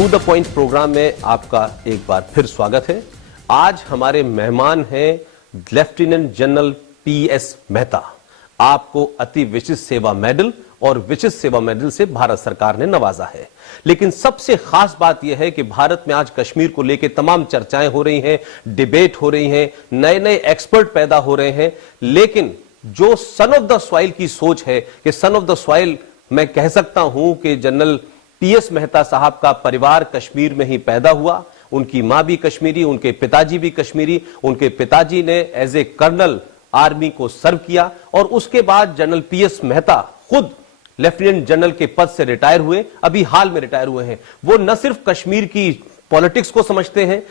To the point programme में आपका एक बार फिर स्वागत है। आज हमारे मेहमान हैं लेफ्टिनेंट जनरल पीएस मेहता। आपको अति विशिष्ट सेवा मेडल और विशिष्ट सेवा मेडल से भारत सरकार ने नवाजा है। लेकिन सबसे खास बात यह है कि भारत में आज कश्मीर को लेकर तमाम चर्चाएं हो रही हैं, डिबेट हो रही हैं, नए नए एक्सपर्ट पैदा हो रहे हैं। लेकिन जो सन ऑफ द सॉइल की सोच है कि सन ऑफ द सॉइल, मैं कह सकता हूं कि जनरल पीएस मेहता साहब का परिवार कश्मीर में ही पैदा हुआ। उनकी मां भी कश्मीरी, उनके पिताजी भी कश्मीरी। उनके पिताजी ने एज ए कर्नल आर्मी को सर्व किया और उसके बाद जनरल पीएस मेहता खुद लेफ्टिनेंट जनरल के पद से रिटायर हुए, अभी हाल में रिटायर हुए हैं। वो न सिर्फ कश्मीर की पॉलिटिक्स को समझते हैं,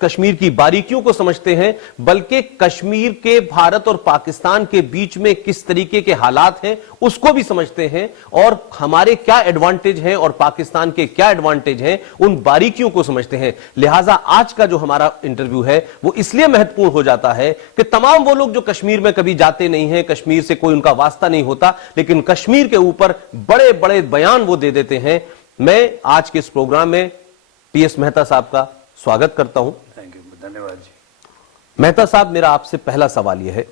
कश्मीर की बारीकियों को समझते हैं, बल्कि कश्मीर के भारत और पाकिस्तान के बीच में किस तरीके के हालात हैं उसको भी समझते हैं, और हमारे क्या एडवांटेज हैं और पाकिस्तान के क्या एडवांटेज हैं उन बारीकियों को समझते हैं। लिहाजा आज का जो हमारा इंटरव्यू है वो इसलिए महत्वपूर्ण हो जाता है कि तमाम वो लोग जो कश्मीर में कभी जाते नहीं हैं, कश्मीर से कोई उनका वास्ता नहीं होता, लेकिन कश्मीर के ऊपर बड़े बड़े बयान वो दे देते हैं। मैं आज के इस प्रोग्राम में पीएस मेहता साहब का स्वागत करता हूं। थैंक यू, धन्यवाद जी। मेहता साहब, मेरा आपसे पहला सवाल यह है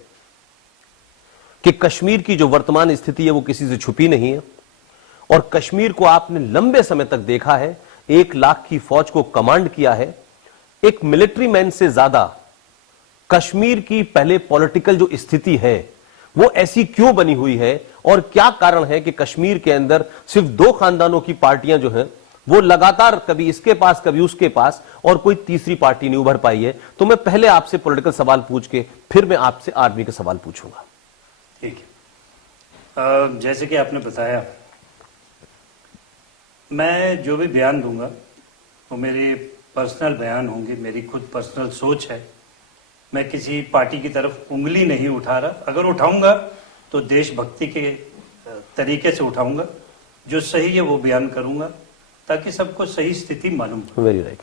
कि कश्मीर की जो वर्तमान स्थिति है वो किसी से छुपी नहीं है, और कश्मीर को आपने लंबे समय तक देखा है, 1 लाख की फौज को कमांड किया है। एक मिलिट्री मैन से ज्यादा कश्मीर की पहले पॉलिटिकल जो स्थिति है वो ऐसी क्यों बनी हुई है, और क्या कारण है कि कश्मीर के अंदर सिर्फ 2 खानदानों की पार्टियां जो हैं वो लगातार कभी इसके पास कभी उसके पास, और कोई तीसरी पार्टी नहीं उभर पाई है। तो मैं पहले आपसे पॉलिटिकल सवाल पूछ के फिर मैं आपसे आर्मी के सवाल पूछूंगा। ठीक है। जैसे कि आपने बताया, मैं जो भी बयान दूंगा वो मेरे पर्सनल बयान होंगे, मेरी खुद पर्सनल सोच है। मैं किसी पार्टी की तरफ उंगली नहीं उठा रहा। अगर उठाऊंगा तो देशभक्ति के तरीके से उठाऊंगा, जो सही है वो बयान करूंगा ताकि सबको सही स्थिति मालूम हो। Very right.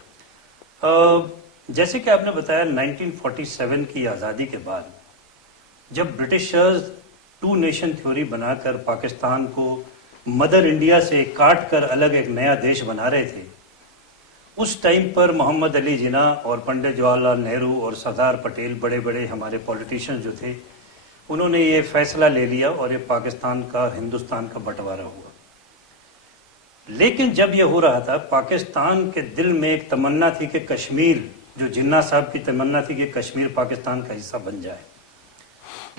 जैसे कि आपने बताया, 1947 की आज़ादी के बाद जब ब्रिटिशर्स 2 नेशन थ्योरी बनाकर पाकिस्तान को मदर इंडिया से काट कर अलग एक नया देश बना रहे थे, उस टाइम पर मोहम्मद अली जिन्ना और पंडित जवाहरलाल नेहरू और सरदार पटेल, बड़े बड़े हमारे पॉलिटिशियन जो थे, उन्होंने ये फैसला ले लिया और ये पाकिस्तान का, हिंदुस्तान का बंटवारा हुआ। लेकिन जब यह हो रहा था, पाकिस्तान के दिल में एक तमन्ना थी कि कश्मीर, जो जिन्ना साहब की तमन्ना थी कि कश्मीर पाकिस्तान का हिस्सा बन जाए।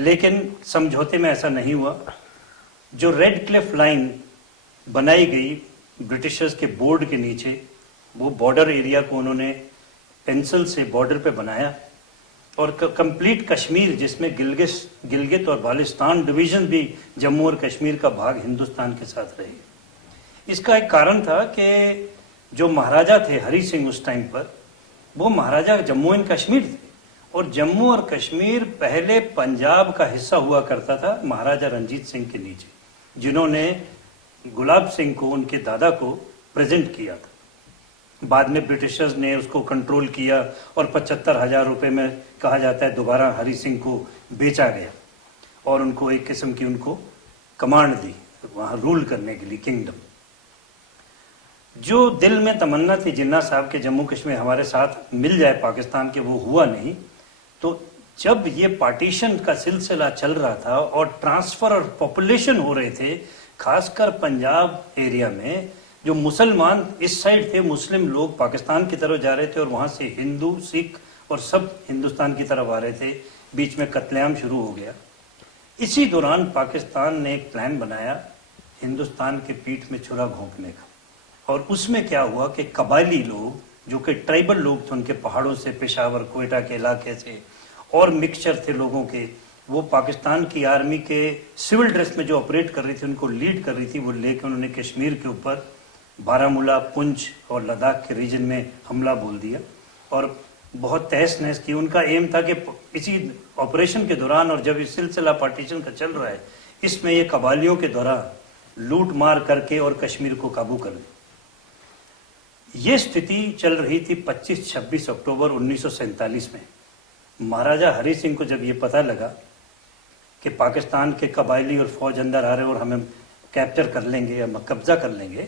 लेकिन समझौते में ऐसा नहीं हुआ। जो रेड क्लिफ लाइन बनाई गई ब्रिटिशर्स के बोर्ड के नीचे, वो बॉर्डर एरिया को उन्होंने पेंसिल से बॉर्डर पे बनाया, और कंप्लीट कश्मीर, जिसमें गिलगित और बाल्टिस्तान डिवीजन भी जम्मू और कश्मीर का भाग हिंदुस्तान के साथ रहे। इसका एक कारण था कि जो महाराजा थे हरी सिंह उस टाइम पर, वो महाराजा जम्मू एंड कश्मीर थे, और जम्मू और कश्मीर पहले पंजाब का हिस्सा हुआ करता था महाराजा रंजीत सिंह के नीचे, जिन्होंने गुलाब सिंह को, उनके दादा को प्रेजेंट किया था। बाद में ब्रिटिशर्स ने उसको कंट्रोल किया और 75,000 रुपये में, कहा जाता है, दोबारा हरी सिंह को बेचा गया और उनको एक किस्म की उनको कमांड दी वहाँ रूल करने के लिए, किंगडम। जो दिल में तमन्ना थी जिन्ना साहब के जम्मू कश्मीर हमारे साथ मिल जाए पाकिस्तान के, वो हुआ नहीं। तो जब ये पार्टीशन का सिलसिला चल रहा था और ट्रांसफर और पॉपुलेशन हो रहे थे, खासकर पंजाब एरिया में जो मुसलमान इस साइड थे, मुस्लिम लोग पाकिस्तान की तरफ जा रहे थे और वहाँ से हिंदू, सिख और सब हिंदुस्तान की तरफ आ रहे थे। बीच में कत्लेआम शुरू हो गया। इसी दौरान पाकिस्तान ने एक प्लान बनाया हिंदुस्तान के पीठ में छुरा घोंपने का, और उसमें क्या हुआ कि कबायली लोग, जो कि ट्राइबल लोग थे, उनके पहाड़ों से, पेशावर, कोयटा के इलाके से, और मिक्सचर थे लोगों के, वो पाकिस्तान की आर्मी के सिविल ड्रेस में जो ऑपरेट कर रही थी, उनको लीड कर रही थी, वो लेकर उन्होंने कश्मीर के ऊपर बारामूला, पुंछ और लद्दाख के रीजन में हमला बोल दिया और बहुत तहस नहस की। उनका एम था कि इसी ऑपरेशन के दौरान, और जब इस सिलसिला पार्टीशन का चल रहा है, इसमें ये कबालियों के दौरान लूट मार करके और कश्मीर को काबू कर ले। ये स्थिति चल रही थी 25-26 अक्टूबर 1947 में। महाराजा हरी सिंह को जब ये पता लगा कि पाकिस्तान के कबायली और फौज अंदर आ रहे और हमें कैप्चर कर लेंगे या कब्जा कर लेंगे,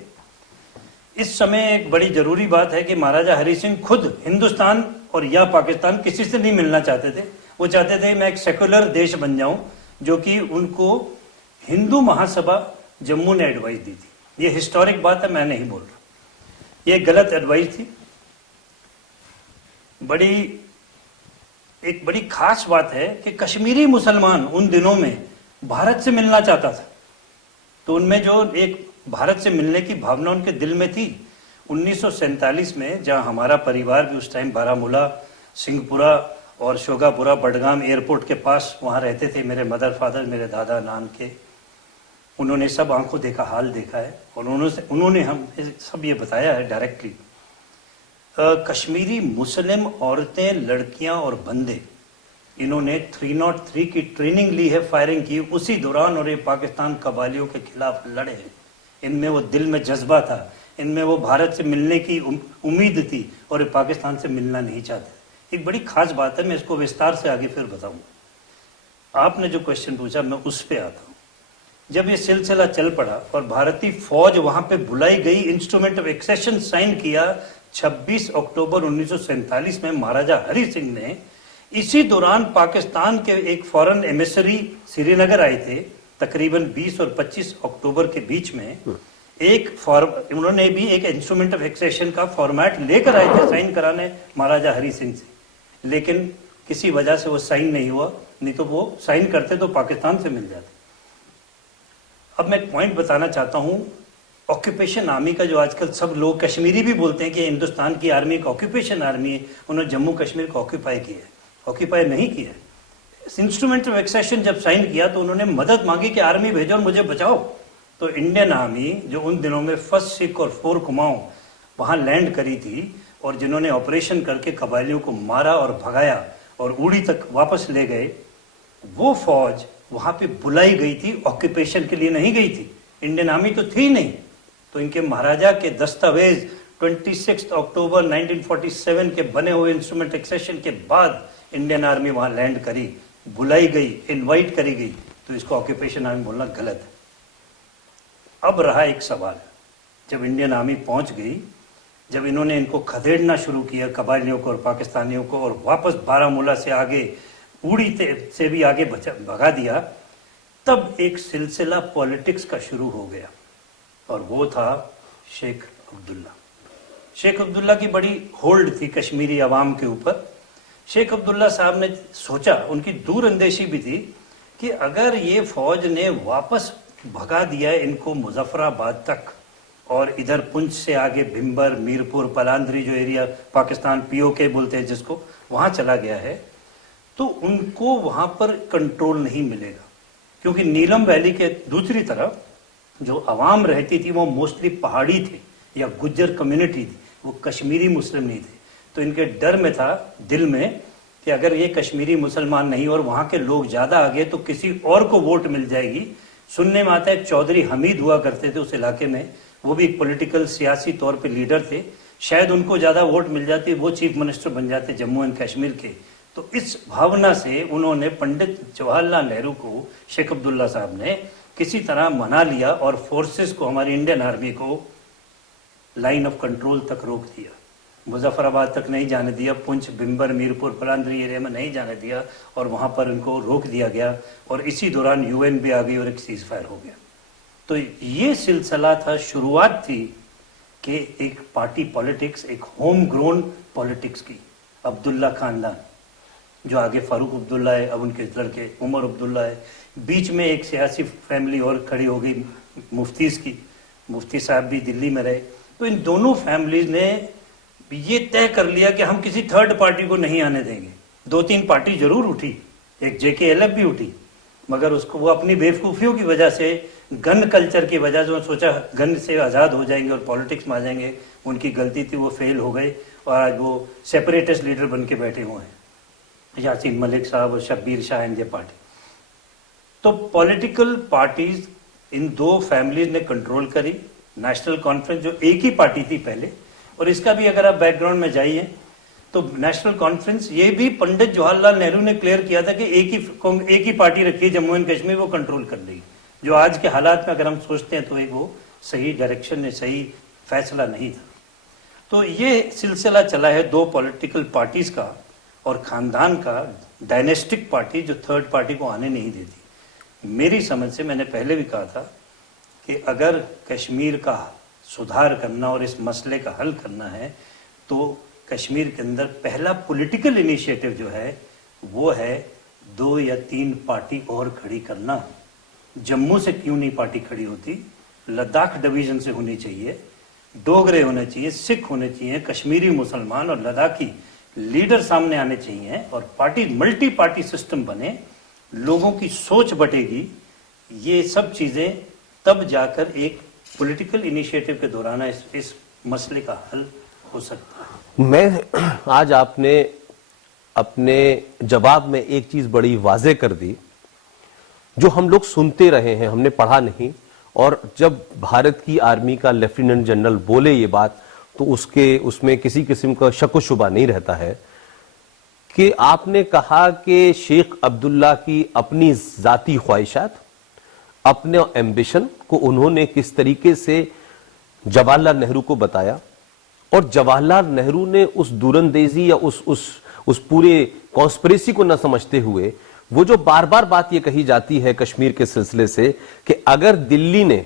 इस समय एक बड़ी जरूरी बात है कि महाराजा हरि सिंह खुद हिंदुस्तान और या पाकिस्तान किसी से नहीं मिलना चाहते थे। वो चाहते थे मैं एक सेकुलर देश बन जाऊं, जो कि उनको हिंदू महासभा जम्मू ने एडवाइस दी थी। ये हिस्टोरिक बात है, मैं नहीं बोल रहा। ये गलत एडवाइस थी। एक बड़ी खास बात है कि कश्मीरी मुसलमान उन दिनों में भारत से मिलना चाहता था, तो उनमें जो एक भारत से मिलने की भावना उनके दिल में थी। 1947 में जहां हमारा परिवार भी उस टाइम बारामूला, सिंहपुरा और शोगापुरा बडगाम एयरपोर्ट के पास वहां रहते थे, मेरे मदर फादर, मेरे दादा नान के, उन्होंने सब आंखों देखा हाल देखा है और उन्होंने हम सब ये बताया है डायरेक्टली। कश्मीरी मुस्लिम औरतें, लड़कियां और बंदे, इन्होंने 303 की ट्रेनिंग ली है, फायरिंग की उसी दौरान, और ये पाकिस्तान कबालियों के खिलाफ लड़े हैं। इनमें वो दिल में जज्बा था, इनमें वो भारत से मिलने की उम्मीद थी और ये पाकिस्तान से मिलना नहीं चाहते। एक बड़ी खास बात है, मैं इसको विस्तार से आगे फिर बताऊंगा। आपने जो क्वेश्चन पूछा मैं उस पर आता हूँ। जब ये सिलसिला चल पड़ा और भारतीय फौज वहां पे बुलाई गई, इंस्ट्रूमेंट ऑफ एक्सेशन साइन किया 26 अक्टूबर 1947 में महाराजा हरि सिंह ने। इसी दौरान पाकिस्तान के एक फॉरेन एमिसरी श्रीनगर आए थे, तकरीबन 20 और 25 अक्टूबर के बीच में। उन्होंने भी एक इंस्ट्रूमेंट ऑफ एक्सेशन का फॉर्मेट लेकर आए थे साइन कराने महाराजा हरि सिंह से, लेकिन किसी वजह से वो साइन नहीं हुआ, नहीं तो वो साइन करते तो पाकिस्तान से मिल जाते। अब मैं एक पॉइंट बताना चाहता हूं, ऑक्यूपेशन आर्मी का जो आजकल सब लोग कश्मीरी भी बोलते हैं कि हिंदुस्तान की आर्मी एक ऑक्यूपेशन आर्मी है, उन्होंने जम्मू कश्मीर को ऑक्यूपाई किया है। ऑक्यूपाई नहीं किया है। इंस्ट्रूमेंट ऑफ एक्सेशन जब साइन किया तो उन्होंने मदद मांगी कि आर्मी भेजो और मुझे बचाओ। तो इंडियन आर्मी जो उन दिनों में 1st सिख और 4 कुमाऊं वहां लैंड करी थी और जिन्होंने ऑपरेशन करके कबायलियों को मारा और भगाया और उड़ी तक वापस ले गए, वो फौज वहां पे बुलाई गई थी, ऑक्यूपेशन के लिए नहीं गई थी। इंडियन आर्मी तो थी नहीं। तो इनके महाराजा के दस्तावेज 26 अक्टूबर 1947 के बने हुए इंस्ट्रूमेंट एक्सेशन के बाद इंडियन आर्मी वहां लैंड करी, बुलाई गई, इनवाइट करी गई, तो इसको ऑक्यूपेशन आर्मी बोलना गलत है। अब रहा एक सवाल, जब इंडियन आर्मी पहुंच गई, जब इन्होंने इनको खदेड़ना शुरू किया कबायलियों को और पाकिस्तानियों को, और वापस बारामूला से आगे उड़ी से भी आगे भगा दिया, तब एक सिलसिला पॉलिटिक्स का शुरू हो गया और वो था शेख अब्दुल्ला। शेख अब्दुल्ला की बड़ी होल्ड थी कश्मीरी अवाम के ऊपर। शेख अब्दुल्ला साहब ने सोचा, उनकी दूरअंदेशी भी थी, कि अगर ये फौज ने वापस भगा दिया इनको मुजफ्फराबाद तक और इधर पुंछ से आगे भिम्बर, मीरपुर, पलांद्री जो एरिया पाकिस्तान पीओके बोलते हैं जिसको, वहां चला गया है, तो उनको वहां पर कंट्रोल नहीं मिलेगा। क्योंकि नीलम वैली के दूसरी तरफ जो अवाम रहती थी वो मोस्टली पहाड़ी थे या गुज्जर कम्युनिटी थी, वो कश्मीरी मुस्लिम नहीं थे। तो इनके डर में था दिल में कि अगर ये कश्मीरी मुसलमान नहीं और वहां के लोग ज्यादा आ गए तो किसी और को वोट मिल जाएगी। सुनने में आता है चौधरी हमीद हुआ करते थे उस इलाके में, वो भी एक पॉलिटिकल सियासी तौर पे लीडर थे, शायद उनको ज्यादा वोट मिल जाती, वो चीफ मिनिस्टर बन जाते जम्मू एंड कश्मीर के। तो इस भावना से उन्होंने पंडित जवाहरलाल नेहरू को, शेख अब्दुल्ला साहब ने किसी तरह मना लिया और फोर्सेस को, हमारी इंडियन आर्मी को लाइन ऑफ कंट्रोल तक रोक दिया, मुजफ्फराबाद तक नहीं जाने दिया, पुंछ, भिम्बर, मीरपुर, पलांद्री एरिया में नहीं जाने दिया और वहां पर इनको रोक दिया गया। और इसी दौरान यूएन भी आ गई और एक सीज फायर हो गया। तो ये सिलसिला था, शुरुआत थी कि एक पार्टी पॉलिटिक्स, एक होम ग्रोन पॉलिटिक्स की। अब्दुल्ला खानदान, जो आगे फारूक अब्दुल्ला है, अब उनके लड़के उमर अब्दुल्ला है, बीच में एक सियासी फैमिली और खड़ी हो गई मुफ्तीज की, मुफ्ती साहब भी दिल्ली में रहे। तो इन दोनों फैमिलीज ने ये तय कर लिया कि हम किसी थर्ड पार्टी को नहीं आने देंगे। 2-3 पार्टी जरूर उठी, एक JKLF भी उठी, मगर उसको वो अपनी बेवकूफ़ियों की वजह से, गन कल्चर की वजह से, वो सोचा गन से आज़ाद हो जाएंगे और पॉलिटिक्स में आ जाएंगे, उनकी गलती थी, वो फेल हो गए और आज वो सेपरेटिस्ट लीडर बन के बैठे हुए हैं, यासीन मलिक साहब और शब्बीर शाह एंड ये पार्टी। तो पॉलिटिकल पार्टीज इन 2 फैमिलीज ने कंट्रोल करी। नेशनल कॉन्फ्रेंस जो एक ही पार्टी थी पहले, और इसका भी अगर आप बैकग्राउंड में जाइए तो नेशनल कॉन्फ्रेंस ये भी पंडित जवाहरलाल नेहरू ने क्लियर किया था कि एक ही पार्टी रखी है जम्मू एंड कश्मीर, वो कंट्रोल कर लेगी। जो आज के हालात में अगर हम सोचते हैं तो एक वो सही डायरेक्शन है, सही फैसला नहीं था। तो ये सिलसिला चला है दो पॉलिटिकल पार्टीज का और खानदान का, डायनेस्टिक पार्टी जो थर्ड पार्टी को आने नहीं देती। मेरी समझ से, मैंने पहले भी कहा था कि अगर कश्मीर का सुधार करना और इस मसले का हल करना है तो कश्मीर के अंदर पहला पॉलिटिकल इनिशिएटिव जो है वो है 2 या 3 पार्टी और खड़ी करना। जम्मू से क्यों नहीं पार्टी खड़ी होती, लद्दाख डिवीजन से होनी चाहिए, डोगरे होने चाहिए, सिख होने चाहिए, कश्मीरी मुसलमान और लद्दाखी लीडर सामने आने चाहिए और पार्टी मल्टी पार्टी सिस्टम बने, लोगों की सोच बटेगी। ये सब चीजें तब जाकर एक पॉलिटिकल इनिशिएटिव के दौरान इस मसले का हल हो सकता है। मैं आज आपने अपने जवाब में एक चीज बड़ी वाजे कर दी जो हम लोग सुनते रहे हैं, हमने पढ़ा नहीं। और जब भारत की आर्मी का लेफ्टिनेंट जनरल बोले ये बात तो उसमें किसी किस्म का शक व शुबा नहीं रहता है कि आपने कहा कि शेख अब्दुल्ला की अपनी जाती ख्वाहिशात, अपने एम्बिशन को उन्होंने किस तरीके से जवाहरलाल नेहरू को बताया और जवाहरलाल नेहरू ने उस दूरंदेजी या उस पूरे कॉन्स्पिरेसी को न समझते हुए वो जो बार बार बात ये कही जाती है कश्मीर के सिलसिले से कि अगर दिल्ली ने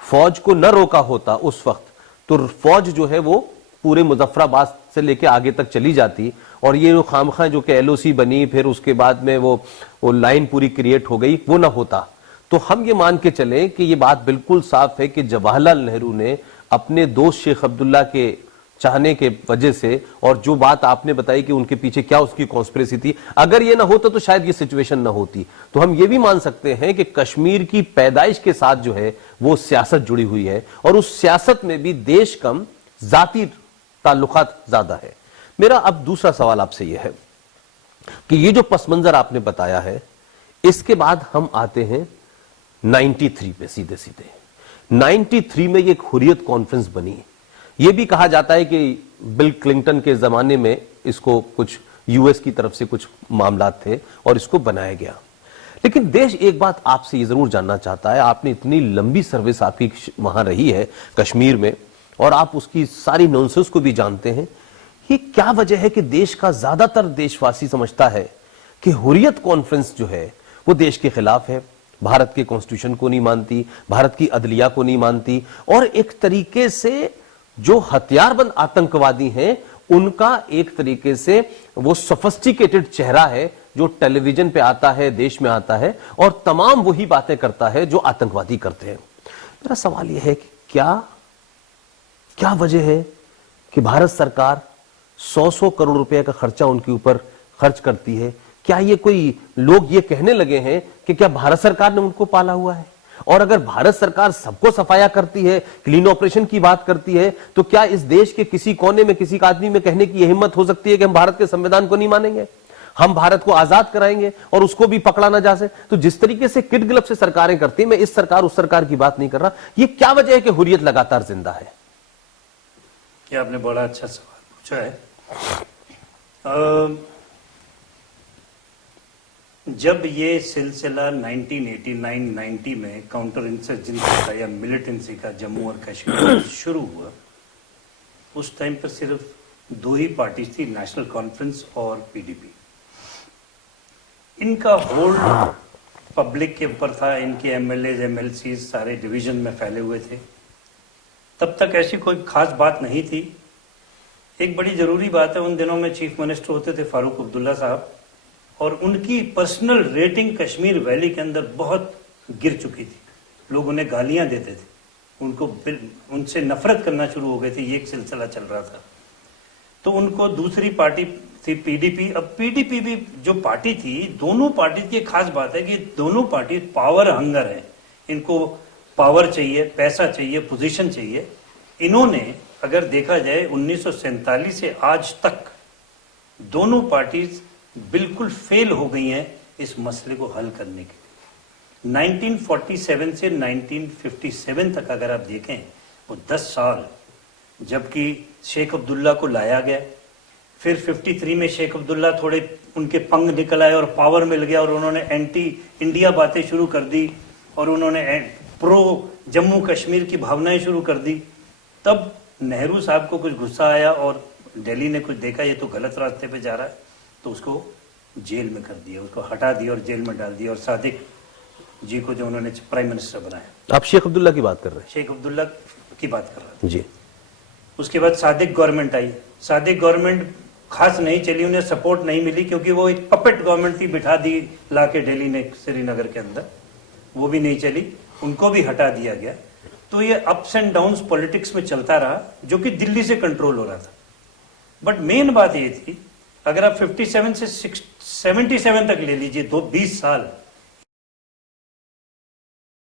फौज को न रोका होता उस वक्त तो फौज जो है वो पूरे मुजफ्फराबाद से लेके आगे तक चली जाती और ये जो खामखा जो कि एलओसी बनी फिर उसके बाद में वो लाइन पूरी क्रिएट हो गई वो ना होता। तो हम ये मान के चलें कि ये बात बिल्कुल साफ है कि जवाहरलाल नेहरू ने अपने दोस्त शेख अब्दुल्ला के चाहने के वजह से, और जो बात आपने बताई कि उनके पीछे क्या उसकी कॉन्स्पिरेसी थी, अगर ये ना होता तो शायद ये सिचुएशन ना होती। तो हम ये भी मान सकते हैं कि कश्मीर की पैदाइश के साथ जो है वो सियासत जुड़ी हुई है और उस सियासत में भी देश कम जाती ताल्लुकात ज्यादा है। मेरा अब दूसरा सवाल आपसे यह है कि ये जो पस मंजर आपने बताया है इसके बाद हम आते हैं 93 पे सीधे सीधे। 93 में एक हुर्रियत कॉन्फ्रेंस बनी। यह भी कहा जाता है कि बिल क्लिंटन के जमाने में इसको कुछ यूएस की तरफ से कुछ मामलात थे और इसको बनाया गया। लेकिन देश एक बात आपसे ये जरूर जानना चाहता है, आपने इतनी लंबी सर्विस आपकी वहां रही है कश्मीर में और आप उसकी सारी नॉनसेंस को भी जानते हैं, ये क्या वजह है कि देश का ज्यादातर देशवासी समझता है कि हुर्रियत कॉन्फ्रेंस जो है वो देश के खिलाफ है, भारत के कॉन्स्टिट्यूशन को नहीं मानती, भारत की अदलिया को नहीं मानती और एक तरीके से जो हथियारबंद आतंकवादी हैं उनका एक तरीके से वो सोफिस्टिकेटेड चेहरा है जो टेलीविजन पे आता है, देश में आता है और तमाम वही बातें करता है जो आतंकवादी करते हैं। मेरा सवाल यह है कि क्या वजह है कि भारत सरकार 100 करोड़ रुपए का खर्चा उनके ऊपर खर्च करती है? क्या ये कोई लोग ये कहने लगे हैं कि क्या भारत सरकार ने उनको पाला हुआ है? और अगर भारत सरकार सबको सफाया करती है, क्लीन ऑपरेशन की बात करती है, तो क्या इस देश के किसी कोने में किसी आदमी में कहने की हिम्मत हो सकती है कि हम भारत के संविधान को नहीं मानेंगे, हम भारत को आजाद कराएंगे और उसको भी पकड़ा ना जा सके? तो जिस तरीके से किड ग्लब से सरकारें करती हैं, मैं इस सरकार उस सरकार की बात नहीं कर रहा, ये क्या वजह है कि हुर्रियत लगातार जिंदा है? ये आपने बड़ा अच्छा सवाल पूछा है। जब ये सिलसिला 1989-90 में काउंटर इंसर्जेंसी का या मिलिटेंसी का जम्मू और कश्मीर शुरू हुआ, उस टाइम पर सिर्फ 2 ही पार्टी थी, नेशनल कॉन्फ्रेंस और पीडीपी। इनका होल्ड पब्लिक के ऊपर था, इनके एमएलए एमएलसी सारे डिवीजन में फैले हुए थे। तब तक ऐसी कोई खास बात नहीं थी। एक बड़ी जरूरी बात है, उन दिनों में चीफ मिनिस्टर होते थे फारूक अब्दुल्ला साहब और उनकी पर्सनल रेटिंग कश्मीर वैली के अंदर बहुत गिर चुकी थी। लोग उन्हें गालियां देते थे, उनसे नफरत करना शुरू हो गए थे। ये एक सिलसिला चल रहा था। तो उनको दूसरी पार्टी थी पीडीपी। अब पीडीपी भी जो पार्टी थी, दोनों पार्टी की एक खास बात है कि दोनों पार्टी पावर हंगर है, इनको पावर चाहिए, पैसा चाहिए, पोजीशन चाहिए। इन्होंने अगर देखा जाए 1947 से आज तक दोनों पार्टीज बिल्कुल फेल हो गई हैं इस मसले को हल करने के लिए। 1947 से 1957 तक अगर आप देखें वो 10 साल, जबकि शेख अब्दुल्ला को लाया गया, फिर 53 में शेख अब्दुल्ला थोड़े उनके पंग निकल आए और पावर मिल गया और उन्होंने एंटी इंडिया बातें शुरू कर दी और उन्होंने प्रो जम्मू कश्मीर की भावनाएं शुरू कर दी। तब नेहरू साहब को कुछ गुस्सा आया और दिल्ली ने कुछ देखा ये तो गलत रास्ते पे जा रहा है, तो उसको जेल में कर दिया, उसको हटा दिया और जेल में डाल दिया, और सादिक जी को जो उन्होंने प्राइम मिनिस्टर बनाया। आप शेख अब्दुल्ला की बात कर रहे हैं? शेख अब्दुल्ला की बात कर रहा था जी। उसके बाद सादिक गवर्नमेंट आई। सादिक गवर्नमेंट खास नहीं चली, उन्हें सपोर्ट नहीं मिली क्योंकि वो एक पपेट गवर्नमेंट थी, बिठा दी ला के दिल्ली ने श्रीनगर के अंदर, वो भी नहीं चली, उनको भी हटा दिया गया। तो ये अप्स एंड डाउन्स पॉलिटिक्स में चलता रहा जो कि दिल्ली से कंट्रोल हो रहा था। बट मेन बात ये थी, अगर आप 57 से 77 तक ले लीजिए, 20 साल,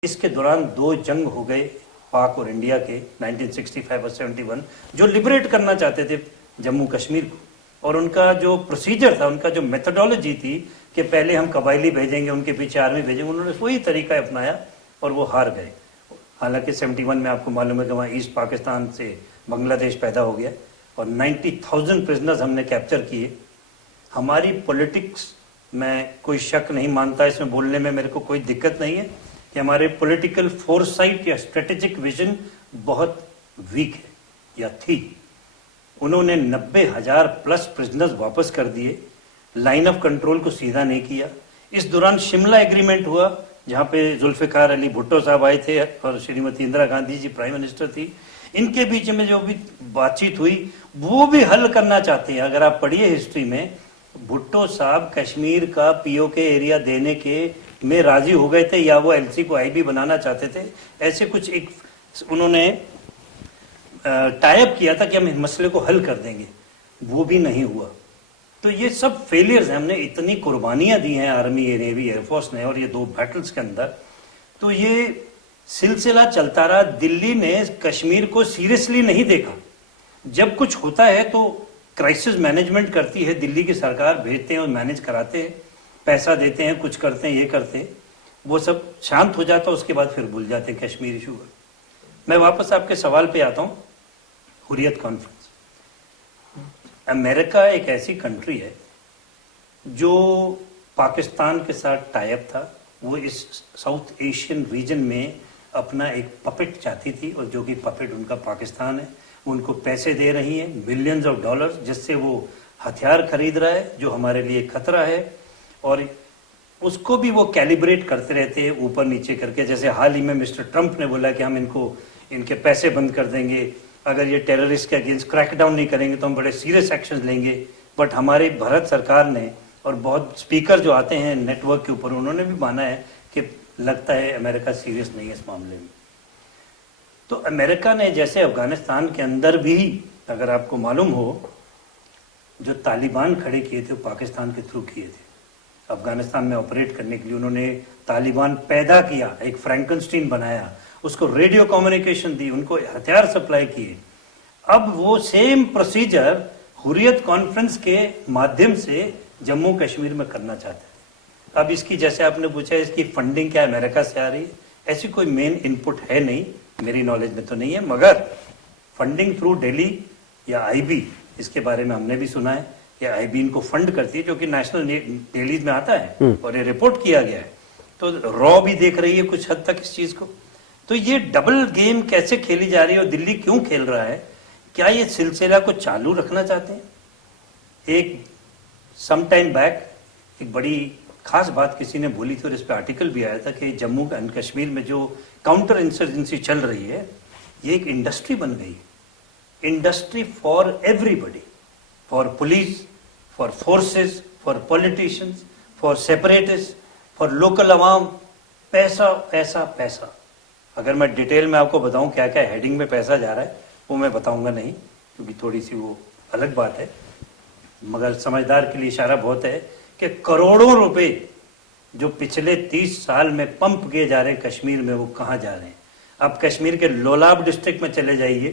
इसके दौरान 2 जंग हो गए पाक और इंडिया के, 1965 और 71, जो लिबरेट करना चाहते थे जम्मू कश्मीर को। और उनका जो प्रोसीजर था, उनका जो मेथोडोलॉजी थी कि पहले हम कबायली भेजेंगे, उनके पीछे आर्मी भेजेंगे, उन्होंने वही तरीका अपनाया और वो हार गए। हालांकि 71 में आपको मालूम है कि वहाँ ईस्ट पाकिस्तान से बांग्लादेश पैदा हो गया और 90,000 प्रिजनर्स हमने कैप्चर किए। हमारी पॉलिटिक्स में कोई शक नहीं मानता, इसमें बोलने में मेरे को कोई दिक्कत नहीं है कि हमारे पॉलिटिकल फोरसाइट या स्ट्रेटेजिक विजन बहुत वीक है या थी। उन्होंने 90,000 प्लस प्रिजनर्स वापस कर दिए, लाइन ऑफ कंट्रोल को सीधा नहीं किया। इस दौरान शिमला एग्रीमेंट हुआ जहां पे जुल्फिकार अली भुट्टो साहब आए थे और श्रीमती इंदिरा गांधी जी प्राइम मिनिस्टर थी। इनके बीच में जो भी बातचीत हुई वो भी हल करना चाहते हैं। अगर आप पढ़िए हिस्ट्री में, भुट्टो साहब कश्मीर का पीओके एरिया देने के में राजी हो गए थे या वो एलसी को आईबी बनाना चाहते थे, ऐसे कुछ एक उन्होंने टाइप किया था कि हम इस मसले को हल कर देंगे, वो भी नहीं हुआ। तो ये सब फेलियर्स हैं। हमने इतनी कुर्बानियां दी हैं आर्मी, नेवी, एयरफोर्स ने, और ये 2 बैटल्स के अंदर, तो ये सिलसिला चलता रहा। दिल्ली ने कश्मीर को सीरियसली नहीं देखा। जब कुछ होता है तो क्राइसिस मैनेजमेंट करती है दिल्ली की सरकार, भेजते हैं और मैनेज कराते हैं, पैसा देते हैं, कुछ करते हैं, ये करते हैं, वो सब शांत हो जाता है, उसके बाद फिर भूल जाते हैं कश्मीर इशू का। मैं वापस आपके सवाल पे आता हूँ, हुर्रियत कॉन्फ्रेंस। अमेरिका एक ऐसी कंट्री है जो पाकिस्तान के साथ टाइप था, वो इस साउथ एशियन रीजन में अपना एक पपेट चाहती थी, और जो कि पपेट उनका पाकिस्तान है। उनको पैसे दे रही है मिलियंस ऑफ डॉलर्स, जिससे वो हथियार खरीद रहा है जो हमारे लिए खतरा है, और उसको भी वो कैलिब्रेट करते रहते हैं ऊपर नीचे करके। जैसे हाल ही में मिस्टर ट्रंप ने बोला कि हम इनके पैसे बंद कर देंगे, अगर ये टेररिस्ट के अगेंस्ट क्रैकडाउन नहीं करेंगे तो हम बड़े सीरियस एक्शन लेंगे। बट हमारी भारत सरकार ने, और बहुत स्पीकर जो आते हैं नेटवर्क के ऊपर, उन्होंने भी माना है कि लगता है अमेरिका सीरियस नहीं है इस मामले में। तो अमेरिका ने, जैसे अफगानिस्तान के अंदर भी, अगर आपको मालूम हो, जो तालिबान खड़े किए थे वो पाकिस्तान के थ्रू किए थे। अफगानिस्तान में ऑपरेट करने के लिए उन्होंने तालिबान पैदा किया, एक फ्रैंकनस्टीन बनाया, उसको रेडियो कम्युनिकेशन दी, उनको हथियार सप्लाई किए। अब वो सेम प्रोसीजर हुर्रियत कॉन्फ्रेंस के माध्यम से जम्मू कश्मीर में करना चाहते हैं। अब इसकी, जैसे आपने पूछा, इसकी फंडिंग क्या अमेरिका से आ रही है, ऐसी कोई मेन इनपुट है नहीं, मेरी नॉलेज में तो नहीं है। मगर फंडिंग थ्रू दिल्ली या आईबी, इसके बारे में हमने भी सुना है कि आईबी इनको फंड करती है, जो कि नेशनल डेलीज में आता है और ये रिपोर्ट किया गया है। तो रॉ भी देख रही है कुछ हद तक इस चीज को। तो ये डबल गेम कैसे खेली जा रही है और दिल्ली क्यों खेल रहा है? क्या ये सिलसिला को चालू रखना चाहते हैं? एक सम टाइम बैक एक बड़ी खास बात किसी ने बोली थी और इस पर आर्टिकल भी आया था कि जम्मू एंड कश्मीर में जो काउंटर इंसर्जेंसी चल रही है, ये एक इंडस्ट्री बन गई, industry for everybody, for police, for forces, for politicians, for separatist, for local अवाम। पैसा पैसा पैसा। अगर मैं डिटेल में आपको बताऊं क्या क्या हेडिंग में पैसा जा रहा है, वो मैं बताऊंगा नहीं, क्योंकि थोड़ी सी वो अलग बात है, मगर समझदार के लिए इशारा बहुत है कि करोड़ों रुपए जो पिछले 30 साल में पंप किए जा रहे हैं कश्मीर में, वो कहाँ जा रहे हैं? आप कश्मीर के लोलाब डिस्ट्रिक्ट में चले जाइए,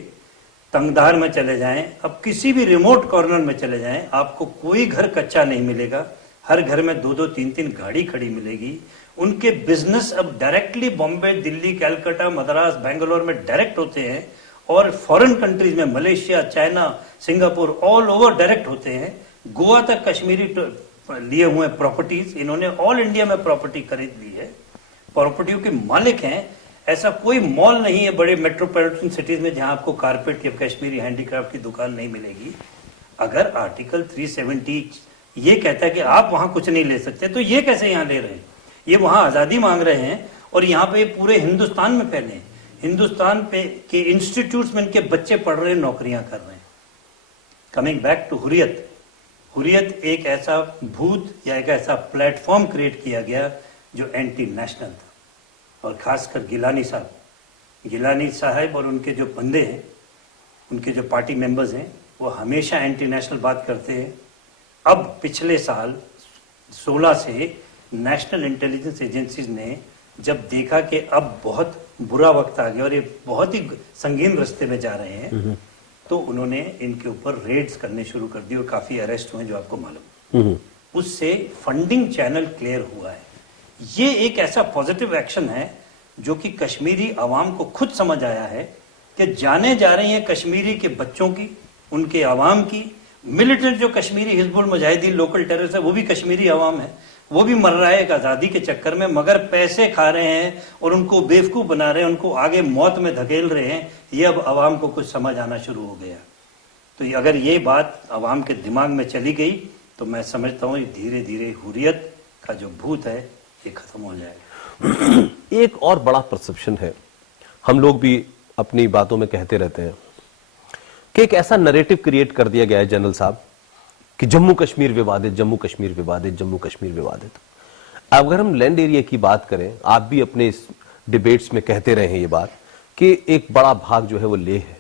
तंगधार में चले जाएं, अब किसी भी रिमोट कॉर्नर में चले जाएं, आपको कोई घर कच्चा नहीं मिलेगा। हर घर में 2-2, 3-3 गाड़ी खड़ी मिलेगी। उनके बिजनेस अब डायरेक्टली बॉम्बे, दिल्ली, कलकत्ता, मद्रास, बेंगलोर में डायरेक्ट होते हैं, और फॉरेन कंट्रीज में Malaysia, China, Singapore, all over direct होते हैं। गोवा तक कश्मीरी लिए हुए प्रॉपर्टीज, इन्होंने ऑल इंडिया में प्रॉपर्टी खरीद ली है, प्रॉपर्टियों के मालिक हैं। ऐसा कोई मॉल नहीं है बड़े मेट्रोपॉलिटन सिटीज में जहां आपको कारपेट या कश्मीरी हैंडीक्राफ्ट की दुकान नहीं मिलेगी। अगर आर्टिकल 370 ये कहता है कि आप वहां कुछ नहीं ले सकते, तो ये कैसे यहां ले रहे हैं? ये वहां आजादी मांग रहे हैं और यहाँ पे पूरे हिंदुस्तान में फैले हैं। हिंदुस्तान पे के इंस्टीट्यूट्स में इनके बच्चे पढ़ रहे हैं, नौकरियां कर रहे हैं। Coming back to Hurriyat, Hurriyat एक ऐसा भूत या एक ऐसा प्लेटफॉर्म क्रिएट किया गया जो एंटी नेशनल था, और खासकर गिलानी साहब और उनके जो बंदे हैं, उनके जो पार्टी मेंबर्स हैं, वो हमेशा एंटी नेशनल बात करते हैं। अब पिछले साल 16 से नेशनल इंटेलिजेंस एजेंसीज ने जब देखा कि अब बहुत बुरा वक्त आ गया और ये बहुत ही संगीन रास्ते में जा रहे हैं, तो उन्होंने इनके ऊपर रेड्स करने शुरू कर दी और काफी अरेस्ट हुए, जो आपको मालूम। उससे फंडिंग चैनल क्लियर हुआ है। ये एक ऐसा पॉजिटिव एक्शन है जो कि कश्मीरी आवाम को खुद समझ आया है कि जाने जा रही है कश्मीरी के बच्चों की, उनके आवाम की। मिलिटेंट जो कश्मीरी हिजबुल मुजाहिदीन लोकल टेररिस्ट है, वो भी कश्मीरी आवाम है, वो भी मर रहा है एक आज़ादी के चक्कर में, मगर पैसे खा रहे हैं और उनको बेवकूफ़ बना रहे हैं, उनको आगे मौत में धकेल रहे हैं। ये अब आवाम को कुछ समझ आना शुरू हो गया। तो अगर ये बात आवाम के दिमाग में चली गई तो मैं समझता हूँ धीरे धीरे हुर्रियत का जो भूत है ये खत्म हो जाएगा। एक और बड़ा परसेप्शन है, हम लोग भी अपनी बातों में कहते रहते हैं कि एक ऐसा नरेटिव क्रिएट कर दिया गया है जनरल साहब कि जम्मू कश्मीर विवादित, जम्मू कश्मीर विवादित, जम्मू कश्मीर विवादित। अगर हम लैंड एरिया की बात करें, आप भी अपने इस डिबेट्स में कहते रहे हैं ये बात कि एक बड़ा भाग जो है वो लेह है,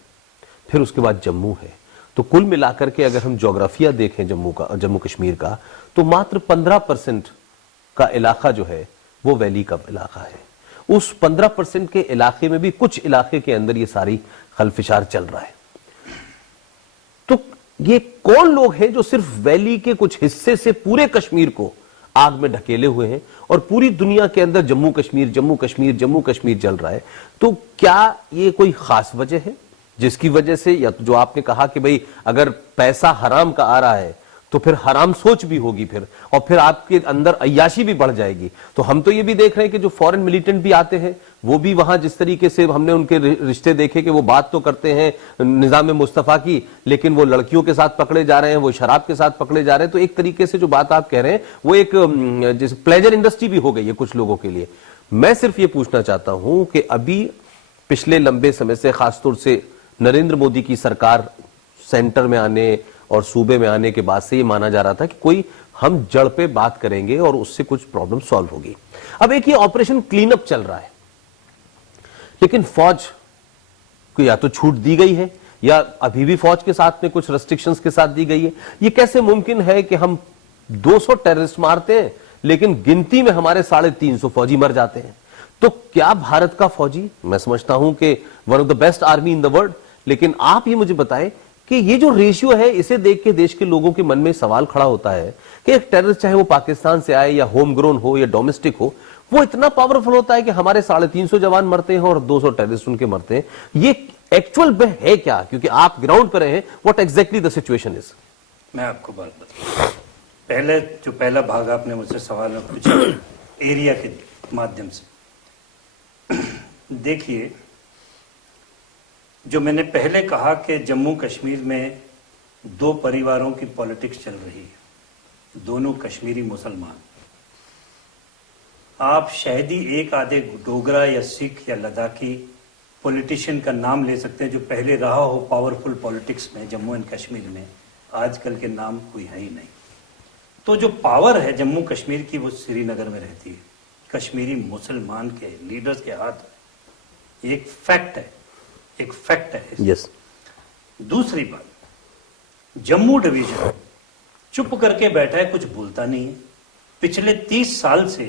फिर उसके बाद जम्मू है। तो कुल मिलाकर के अगर हम ज्योग्राफिया देखें जम्मू कश्मीर का, तो मात्र 15% का इलाका जो है वो वैली का इलाका है। उस 15% के इलाके में भी कुछ इलाके के अंदर ये सारी खलफिशार चल रहा है। तो ये कौन लोग हैं जो सिर्फ वैली के कुछ हिस्से से पूरे कश्मीर को आग में ढकेले हुए हैं और पूरी दुनिया के अंदर जम्मू कश्मीर जम्मू कश्मीर जम्मू कश्मीर चल रहा है? तो क्या ये कोई खास वजह है जिसकी वजह से, या तो जो आपने कहा कि भाई अगर पैसा हराम का आ रहा है तो फिर हराम सोच भी होगी फिर, और फिर आपके अंदर अय्याशी भी बढ़ जाएगी। तो हम तो ये भी देख रहे हैं कि जो फॉरेन मिलिटेंट भी आते हैं वो भी वहां जिस तरीके से हमने उनके रिश्ते देखे कि वो बात तो करते हैं निजाम मुस्तफा की, लेकिन वो लड़कियों के साथ पकड़े जा रहे हैं, वो शराब के साथ पकड़े जा रहे हैं। तो एक तरीके से जो बात आप कह रहे हैं वो एक जैसे प्लेजर इंडस्ट्री भी हो गई है कुछ लोगों के लिए। मैं सिर्फ ये पूछना चाहता हूं कि अभी पिछले लंबे समय से, खासतौर से नरेंद्र मोदी की सरकार सेंटर में आने और सूबे में आने के बाद से ये माना जा रहा था कि कोई हम जड़ पे बात करेंगे और उससे कुछ प्रॉब्लम सॉल्व होगी। अब एक ये ऑपरेशन क्लीन अप चल रहा है, लेकिन फौज को या तो छूट दी गई है या अभी भी फौज के साथ में कुछ रेस्ट्रिक्शंस के साथ दी गई है। ये कैसे मुमकिन है कि हम 200 टेररिस्ट मारते हैं लेकिन गिनती में हमारे 350 फौजी मर जाते हैं? तो क्या भारत का फौजी, मैं समझता हूं कि one of the best army in the world, लेकिन आप ये मुझे बताएं कि ये जो रेशियो है, इसे देख के देश के लोगों के मन में सवाल खड़ा होता है कि एक टेररिस्ट, चाहे वो पाकिस्तान से आए या होम ग्रोन हो या डोमेस्टिक हो, वो इतना पावरफुल होता है कि हमारे 350 जवान मरते हैं और 200 टेररिस्ट उनके मरते हैं। ये एक्चुअल में है क्या? क्योंकि आप ग्राउंड पर रहे, what exactly the situation is? मैं आपको बात बताऊं, पहला भाग आपने मुझसे सवाल में पूछा एरिया के माध्यम से। देखिए, जो मैंने पहले कहा कि जम्मू कश्मीर में 2 परिवारों की पॉलिटिक्स चल रही है, दोनों कश्मीरी मुसलमान। आप शायद ही एक आधे डोगरा या सिख या लद्दाखी पॉलिटिशियन का नाम ले सकते हैं जो पहले रहा हो पावरफुल पॉलिटिक्स में जम्मू एंड कश्मीर में। आजकल के नाम कोई है ही नहीं। तो जो पावर है जम्मू कश्मीर की वो श्रीनगर में रहती है, कश्मीरी मुसलमान के लीडर्स के हाथ में। एक फैक्ट है, एक फैक्ट है। यस। दूसरी बात, जम्मू डिवीजन चुप करके बैठा है, कुछ बोलता नहीं है। पिछले 30 साल से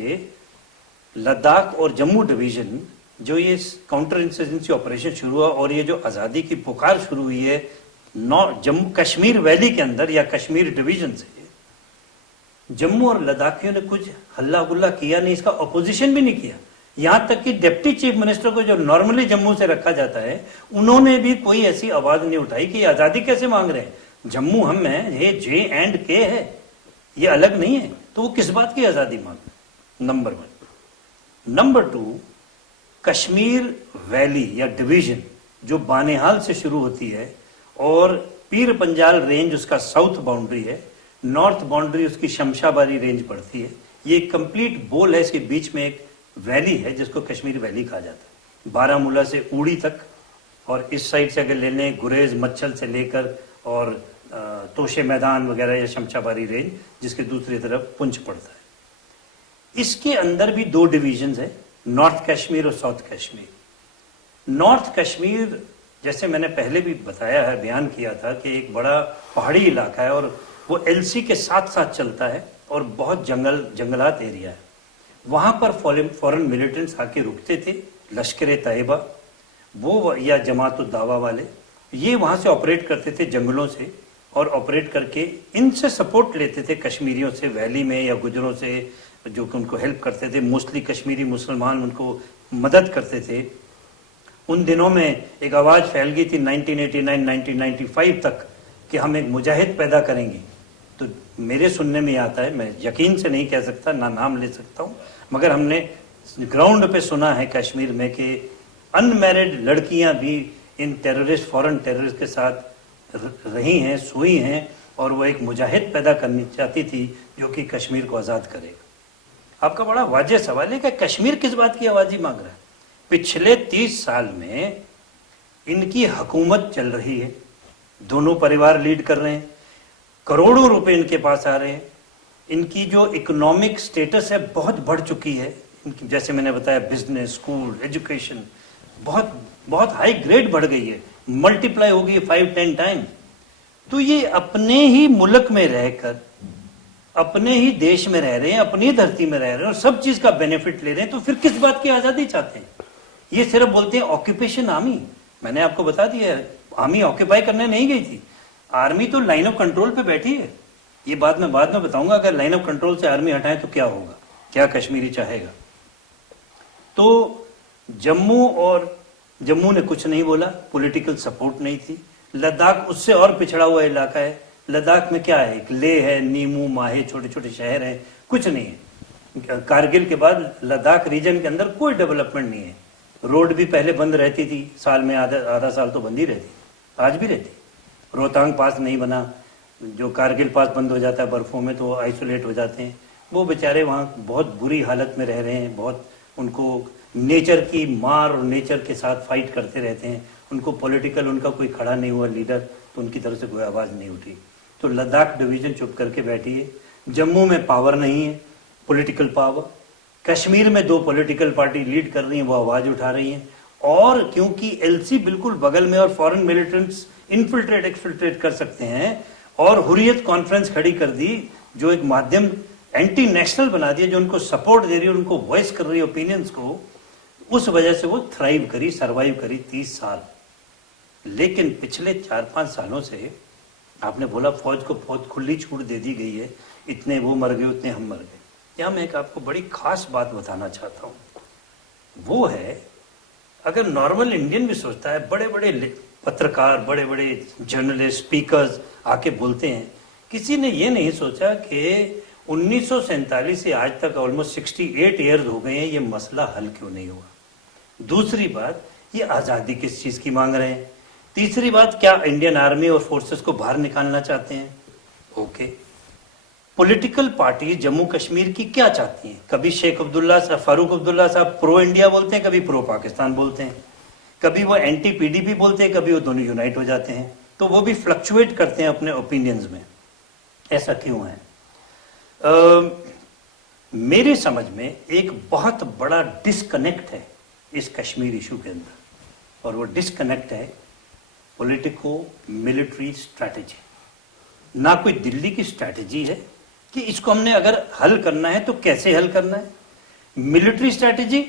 लद्दाख और जम्मू डिवीजन, जो ये काउंटर इंसर्जेंसी ऑपरेशन शुरू हुआ और ये जो आजादी की पुकार शुरू हुई है जम्मू कश्मीर वैली के अंदर या कश्मीर डिवीजन से, जम्मू और लद्दाखियों ने कुछ हल्ला गुल्ला किया नहीं, इसका अपोजिशन भी नहीं किया। यहां तक कि डिप्टी चीफ मिनिस्टर को जो नॉर्मली जम्मू से रखा जाता है, उन्होंने भी कोई ऐसी आवाज नहीं उठाई कि आजादी कैसे मांग रहे हैं। जम्मू हम है, ये J&K है, ये अलग नहीं है, तो वो किस बात की आजादी मांग? नंबर 1। नंबर 2, कश्मीर वैली या डिवीजन जो बानेहाल से शुरू होती है और पीर पंजाल रेंज उसका साउथ बाउंड्री है, नॉर्थ बाउंड्री उसकी शमशाबारी रेंज पड़ती है। ये कंप्लीट बोल है, इसके बीच में एक वैली है जिसको कश्मीर वैली कहा जाता है। बारामूला से उड़ी तक, और इस साइड से अगर ले लें गुरेज मच्छल से लेकर और तोशे मैदान वगैरह या शमशाबारी रेंज जिसके दूसरी तरफ पुंछ पड़ता है। इसके अंदर भी दो डिवीजन्स है, नॉर्थ कश्मीर और साउथ कश्मीर। नॉर्थ कश्मीर जैसे मैंने पहले भी बताया है, बयान किया था कि एक बड़ा पहाड़ी इलाका है और वो एलसी के साथ साथ चलता है और बहुत जंगलात एरिया है। वहां पर फॉरेन मिलिटेंट्स आके रुकते थे, लश्कर तैयबा वो या जमात उद दावा वाले, ये वहां से ऑपरेट करते थे जंगलों से, और ऑपरेट करके इनसे सपोर्ट लेते थे कश्मीरियों से वैली में या गुजरों से जो कि उनको हेल्प करते थे। मोस्टली कश्मीरी मुसलमान उनको मदद करते थे। उन दिनों में एक आवाज़ फैल गई थी 1989-1995 तक कि हम एक मुजाहिद पैदा करेंगे। तो मेरे सुनने में आता है, मैं यकीन से नहीं कह सकता, ना नाम ले सकता हूँ, मगर हमने ग्राउंड पे सुना है कश्मीर में कि अनमैरिड लड़कियां भी इन टेररिस्ट, फॉरेन टेररिस्ट के साथ रही हैं, सोई हैं, और वो एक मुजाहिद पैदा करनी चाहती थी जो कि कश्मीर को आज़ाद करेगा। आपका बड़ा वाजिब सवाल है कि कश्मीर किस बात की आवाज़ी मांग रहा है। पिछले 30 साल में इनकी हुकूमत चल रही है, दोनों परिवार लीड कर रहे हैं, करोड़ों रुपए इनके पास आ रहे हैं, इनकी जो इकोनॉमिक स्टेटस है बहुत बढ़ चुकी है। इनकी जैसे मैंने बताया बिजनेस, स्कूल, एजुकेशन बहुत बहुत हाई ग्रेड बढ़ गई है, मल्टीप्लाई हो गई 5-10 टाइम। तो ये अपने ही मुल्क में रहकर, अपने ही देश में रह रहे हैं, अपनी धरती में रह रहे हैं और सब चीज का बेनिफिट ले रहे हैं, तो फिर किस बात की आजादी चाहते हैं? ये सिर्फ बोलते हैं ऑक्यूपेशन आर्मी। मैंने आपको बता दिया है, आर्मी ऑक्यूपाई करने नहीं गई थी, आर्मी तो लाइन ऑफ कंट्रोल पे बैठी है। ये बात मैं बाद में बताऊंगा, अगर लाइन ऑफ कंट्रोल से आर्मी हटाएं तो क्या होगा, क्या कश्मीरी चाहेगा। तो जम्मू ने कुछ नहीं बोला, पॉलिटिकल सपोर्ट नहीं थी। लद्दाख उससे और पिछड़ा हुआ इलाका है। लद्दाख में क्या है, एक लेह है, नीमू, माहे, छोटे छोटे शहर हैं, कुछ नहीं है। कारगिल के बाद लद्दाख रीजन के अंदर कोई डेवलपमेंट नहीं है। रोड भी पहले बंद रहती थी, साल में आधा साल तो बंद ही रहती, आज भी रहती। रोहतांग पास नहीं बना, जो कारगिल पास बंद हो जाता है बर्फों में तो आइसोलेट हो जाते हैं। वो बेचारे वहाँ बहुत बुरी हालत में रह रहे हैं, बहुत उनको नेचर की मार और नेचर के साथ फाइट करते रहते हैं। उनको पॉलिटिकल उनका कोई खड़ा नहीं हुआ लीडर, तो उनकी तरफ से कोई आवाज़ नहीं उठी। तो लद्दाख डिवीजन चुप करके बैठी है। जम्मू में पावर नहीं है, पॉलिटिकल पावर। कश्मीर में दो पॉलिटिकल पार्टी लीड कर रही हैं, वो आवाज़ उठा रही हैं। और क्योंकि एलसी बिल्कुल बगल में और फॉरेन मिलिटेंट्स इन्फिल्ट्रेट एक्सफिल्ट्रेट कर सकते हैं, और हुर्रियत कॉन्फ्रेंस खड़ी कर दी जो एक माध्यम एंटी नेशनल बना दिया, जो उनको सपोर्ट दे रही है, उनको वॉइस कर रही है ओपिनियंस को, उस वजह से वो थ्राइव करी, सरवाइव करी 30 साल। लेकिन पिछले 4-5 सालों से आपने बोला फौज को बहुत खुली छूट दे दी गई है, इतने वो मर गए, उतने हम मर गए। यहाँ मैं एक आपको बड़ी खास बात बताना चाहता हूँ, वो है अगर नॉर्मल इंडियन भी सोचता है, बड़े बड़े पत्रकार, बड़े बड़े जर्नलिस्ट, स्पीकर्स आके बोलते हैं, किसी ने ये नहीं सोचा कि 1947 से आज तक ऑलमोस्ट 68 ईयर्स हो गए हैं, ये मसला हल क्यों नहीं हुआ। दूसरी बात, ये आज़ादी किस चीज़ की मांग रहे हैं। तीसरी बात, क्या इंडियन आर्मी और फोर्सेस को बाहर निकालना चाहते हैं। Okay, political party Jammu Kashmir की क्या चाहती हैं। कभी शेख अब्दुल्ला साहब, फारूक अब्दुल्ला साहब प्रो इंडिया बोलते हैं, कभी प्रो पाकिस्तान बोलते हैं, कभी वो एंटी पीडीपी बोलते हैं, कभी वो दोनों यूनाइट हो जाते हैं। तो वो भी फ्लक्चुएट करते हैं अपने ओपिनियंस में। ऐसा क्यों है? मेरे समझ में एक बहुत बड़ा डिस्कनेक्ट है इस कश्मीर इशू के अंदर, और वो डिस्कनेक्ट है पॉलिटिको मिलिट्री स्ट्रैटेजी। ना कोई दिल्ली की स्ट्रैटेजी है कि इसको हमने अगर हल करना है तो कैसे हल करना है। मिलिट्री स्ट्रैटेजी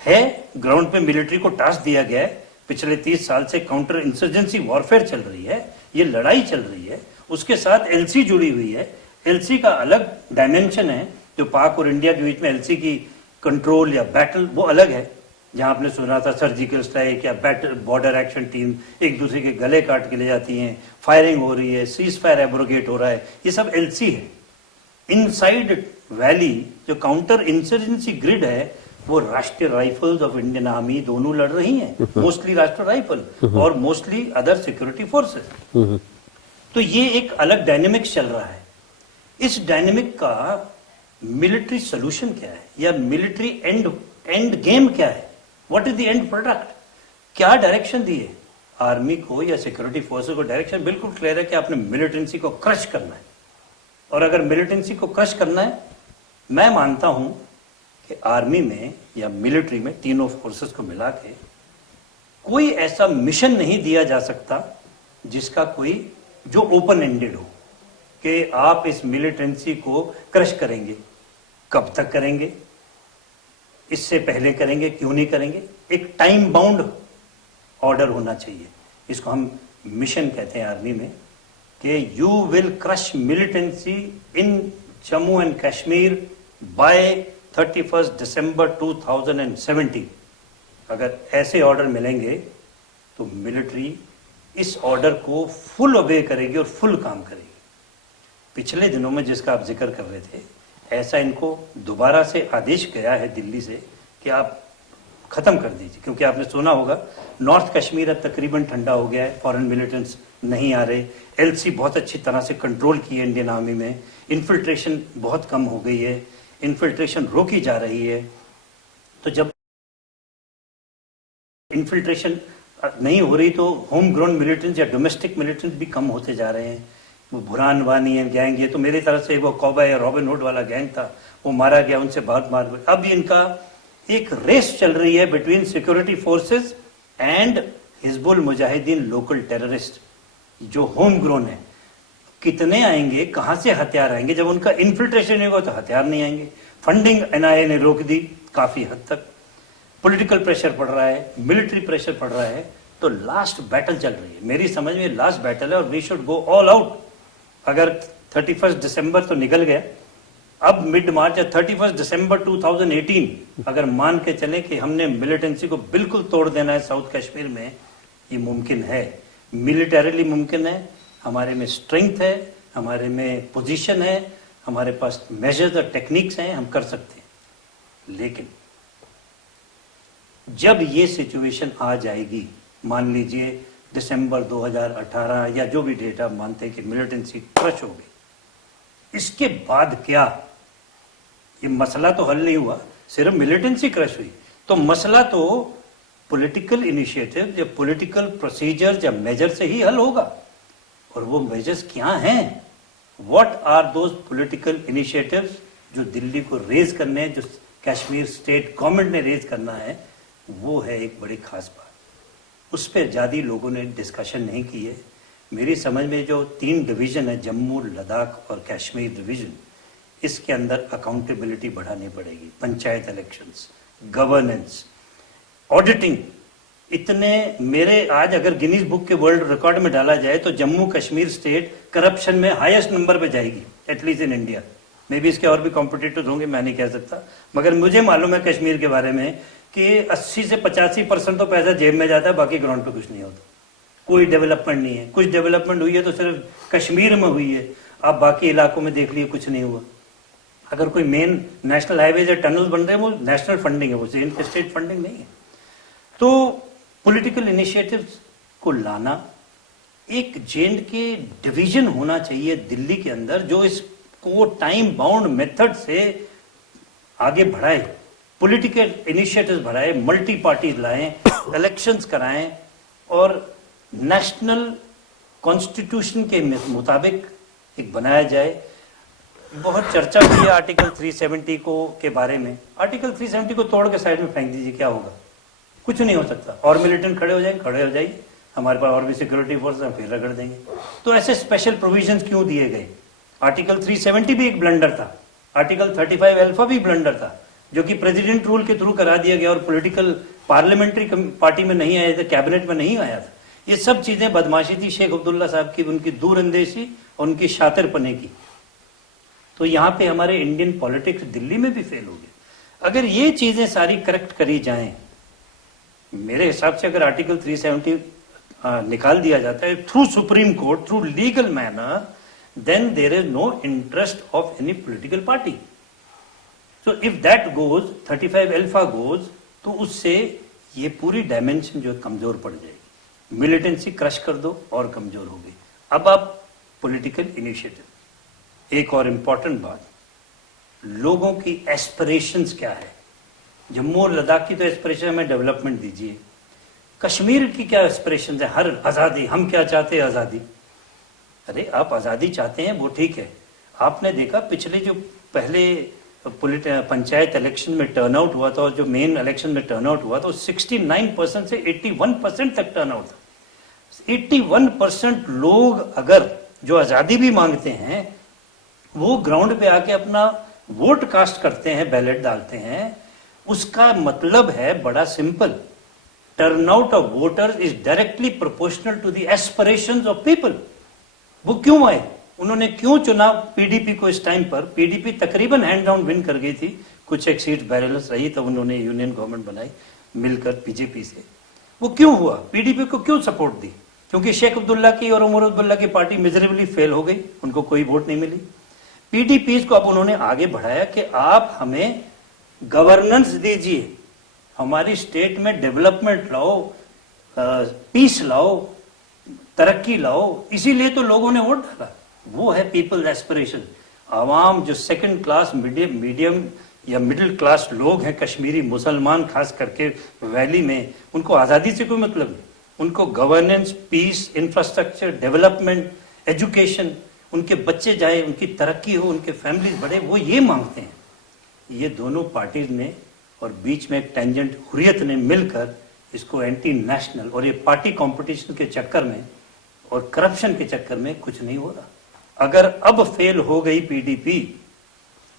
है, ग्राउंड पे मिलिट्री को टास्क दिया गया है। पिछले 30 साल से काउंटर इंसर्जेंसी वॉरफेयर चल रही है, ये लड़ाई चल रही है, उसके साथ एलसी जुड़ी हुई है। एलसी का अलग डायमेंशन है, जो पाक और इंडिया के बीच में एलसी की कंट्रोल या बैटल वो अलग है, जहां आपने सुना था सर्जिकल स्ट्राइक या बैटल बॉर्डर एक्शन टीम एक दूसरे के गले काट के ले जाती हैं, फायरिंग हो रही है, सीज फायर एब्रोगेट हो रहा है, ये सब एलसी है। इनसाइड वैली जो काउंटर इंसर्जेंसी ग्रिड है, वो राष्ट्रीय राइफल्स ऑफ इंडियन आर्मी दोनों लड़ रही हैं, मोस्टली राष्ट्रीय राइफल और मोस्टली अदर सिक्योरिटी फोर्सेस। तो ये एक अलग डायनेमिक्स चल रहा है। इस डायनेमिक का मिलिट्री सोल्यूशन क्या है, या मिलिट्री एंड गेम क्या है, what is the end product, क्या डायरेक्शन दिए आर्मी को या सिक्योरिटी फोर्सेस को? डायरेक्शन बिल्कुल क्लियर है कि आपने मिलिटेंसी को क्रश करना है। और अगर मिलिटेंसी को क्रश करना है, मैं मानता हूं कि आर्मी में या मिलिट्री में तीनों फोर्सेस को मिला के कोई ऐसा मिशन नहीं दिया जा सकता जिसका कोई जो ओपन एंडेड हो कि आप इस मिलिटेंसी को क्रश करेंगे। कब तक करेंगे, इससे पहले करेंगे, क्यों नहीं करेंगे? एक टाइम बाउंड ऑर्डर होना चाहिए। इसको हम मिशन कहते हैं आर्मी में, कि you will crush militancy in Jammu and Kashmir by 31 December 2017। अगर ऐसे ऑर्डर मिलेंगे तो मिलिट्री इस ऑर्डर को फुल ओबे करेगी और फुल काम करेगी। पिछले दिनों में जिसका आप जिक्र कर रहे थे, ऐसा इनको दोबारा से आदेश गया है दिल्ली से कि आप खत्म कर दीजिए, क्योंकि आपने सुना होगा नॉर्थ कश्मीर अब तकरीबन ठंडा हो गया है, फॉरेन मिलिटेंट्स नहीं आ रहे, एलसी बहुत अच्छी तरह से कंट्रोल की है इंडियन आर्मी में, इन्फिल्ट्रेशन बहुत कम हो गई है, इन्फिल्ट्रेशन रोकी जा रही है। तो जब इन्फिल्ट्रेशन नहीं हो रही तो होम ग्रोन मिलिटेंट्स या डोमेस्टिक मिलिटेंट्स भी कम होते जा रहे हैं। वो बुरहान वानी है गैंग, ये तो मेरी तरफ से वो कौबा या रॉबिन हुड वाला गैंग था, वो मारा गया, उनसे बहुत मार। अब इनका एक रेस चल रही है between security forces and Hizbul Mujahideen local terrorist जो होम ग्रोन है। कितने आएंगे, कहां से हथियार आएंगे? जब उनका इन्फिल्ट्रेशन नहीं होगा तो हथियार नहीं आएंगे। फंडिंग एनआईए ने रोक दी काफी हद तक, पॉलिटिकल प्रेशर पड़ रहा है, मिलिट्री प्रेशर पड़ रहा है, तो लास्ट बैटल चल रही है। मेरी समझ में लास्ट बैटल है और we should go all out. अगर 31 दिसंबर तो निकल गया, अब मिड मार्च या 31 दिसंबर 2018 अगर मान के चले कि हमने मिलिटेंसी को बिल्कुल तोड़ देना है साउथ कश्मीर में, ये मुमकिन है, मिलिटरीली मुमकिन है, हमारे में स्ट्रेंथ है, हमारे में पोजीशन है, हमारे पास मेजर्स और टेक्निक्स हैं, हम कर सकते हैं। लेकिन जब ये सिचुएशन आ जाएगी, मान लीजिए दिसंबर 2018 या जो भी डेट आप मानते हैं कि मिलिटेंसी क्रश हो गई, इसके बाद क्या? ये मसला तो हल नहीं हुआ, सिर्फ मिलिटेंसी क्रश हुई, तो मसला तो पॉलिटिकल इनिशिएटिव या पॉलिटिकल प्रोसीजर या मेजर से ही हल होगा। और वो मेजर्स क्या हैं? What are those political initiatives जो दिल्ली को रेज करने हैं, जो कश्मीर स्टेट गवर्नमेंट ने रेज करना है, वो है एक बड़ी खास बात। उस पर ज़्यादा लोगों ने डिस्कशन नहीं की है। मेरी समझ में जो 3 डिवीज़न है, जम्मू, लद्दाख और कश्मीर डिवीज़न, इसके अंदर अकाउंटेबिलिटी बढ़ानी पड़ेगी। पंचायत इलेक्शंस, गवर्नेंस, ऑडिटिंग, इतने मेरे आज अगर गिनीज बुक के वर्ल्ड रिकॉर्ड में डाला जाए तो जम्मू कश्मीर स्टेट करप्शन में हाईएस्ट नंबर पे जाएगी, at least in India. May be इसके और भी कॉम्पिटिटर्स होंगे, मैं नहीं कह सकता, मगर मुझे मालूम है कश्मीर के बारे में कि 80 से 85% तो पैसा जेब में जाता है, बाकी ग्राउंड पे कुछ नहीं होता, कोई डेवलपमेंट नहीं है। कुछ डेवलपमेंट हुई है तो सिर्फ कश्मीर में हुई है, आप बाकी इलाकों में देख लिए कुछ नहीं हुआ। अगर कोई मेन नेशनल हाईवेज या टनल बन रहे हैं, वो नेशनल फंडिंग है, वो स्टेट फंडिंग नहीं है। तो पॉलिटिकल इनिशिएटिव्स को लाना, एक जेएंड के डिवीजन होना चाहिए दिल्ली के अंदर जो इसको टाइम बाउंड मेथड से आगे बढ़ाए, पॉलिटिकल इनिशिएटिव्स बढ़ाए, मल्टी पार्टीज लाएं, इलेक्शंस कराएं और नेशनल कॉन्स्टिट्यूशन के मुताबिक एक बनाया जाए। बहुत चर्चा हुई है आर्टिकल 370 को के बारे में। आर्टिकल 370 को तोड़ के साइड में फेंक दीजिए, क्या होगा? कुछ नहीं हो सकता। और मिलिटेंट खड़े हो जाएंगे, खड़े हो जाइए, हमारे पास और भी सिक्योरिटी फोर्स हैं, फिर रगड़ देंगे। तो ऐसे स्पेशल प्रोविजंस क्यों दिए गए? आर्टिकल 370 भी एक ब्लंडर था, आर्टिकल 35 अल्फा भी ब्लंडर था, जो कि प्रेसिडेंट रूल के थ्रू करा दिया गया और पॉलिटिकल पार्लियामेंट्री पार्टी में नहीं आया था, कैबिनेट में नहीं आया था। ये सब चीजें बदमाशी थी शेख अब्दुल्ला साहब की, उनकी दूरअंदेशी और उनकी शातिरपने की। तो यहाँ पे हमारे इंडियन पॉलिटिक्स दिल्ली में भी फेल हो गए। अगर ये चीजें सारी करेक्ट करी जाएं, मेरे हिसाब से अगर आर्टिकल 370 निकाल दिया जाता है through supreme court, through legal manner, then there is no interest of any political party. So if that goes 35 alpha goes, तो उससे ये पूरी डायमेंशन जो कमजोर पड़ जाएगी, मिलिटेंसी क्रश कर दो और कमजोर हो गई। अब आप पॉलिटिकल इनिशिएटिव, एक और इंपॉर्टेंट बात, लोगों की एस्पिरेशंस क्या है। जम्मू और लद्दाख की तो एस्पिरेशन हमें डेवलपमेंट दीजिए, कश्मीर की क्या एस्पिरेशन है, हर आज़ादी, हम क्या चाहते हैं आज़ादी। अरे आप आज़ादी चाहते हैं वो ठीक है, आपने देखा पिछले जो पहले पंचायत इलेक्शन में टर्नआउट हुआ था और जो मेन इलेक्शन में टर्नआउट हुआ था, 69% से 81% तक टर्नआउट था। 81% लोग अगर जो आज़ादी भी मांगते हैं वो ग्राउंड पे आके अपना वोट कास्ट करते हैं, बैलेट डालते हैं, उसका मतलब है बड़ा simple, turnout of voters is directly proportional to the aspirations of people. वो क्यों आए, उन्होंने क्यों चुना पीडीपी को। इस टाइम पर पीडीपी तकरीबन हैंड डाउन विन कर गई थी, कुछ एक सीट बैलेंस रही, तब उन्होंने यूनियन गवर्नमेंट बनाई मिलकर बीजेपी से। वो क्यों हुआ, पीडीपी को क्यों सपोर्ट दी, क्योंकि शेख अब्दुल्ला की और उमर अब्दुल्ला की पार्टी मिजरेबली फेल हो गई, उनको कोई वोट नहीं मिली। पीडीपी को अब उन्होंने आगे बढ़ाया कि आप हमें गवर्नेंस दीजिए, हमारी स्टेट में डेवलपमेंट लाओ, पीस लाओ, तरक्की लाओ, इसीलिए तो लोगों ने वोट डाला। वो है पीपल एस्पिरेशन। आवाम जो सेकंड क्लास मीडियम या मिडिल क्लास लोग हैं, कश्मीरी मुसलमान खास करके वैली में, उनको आज़ादी से कोई मतलब नहीं, उनको governance, peace, infrastructure, development, education, उनके बच्चे जाए, उनकी तरक्की हो, उनके फैमिलीज बढ़े, वो ये मांगते हैं। ये दोनों पार्टीज ने और बीच में एक टेंजेंट हुर्रियत ने मिलकर इसको एंटी नेशनल और ये पार्टी कंपटीशन के चक्कर में और करप्शन के चक्कर में कुछ नहीं हो रहा। अगर अब फेल हो गई पीडीपी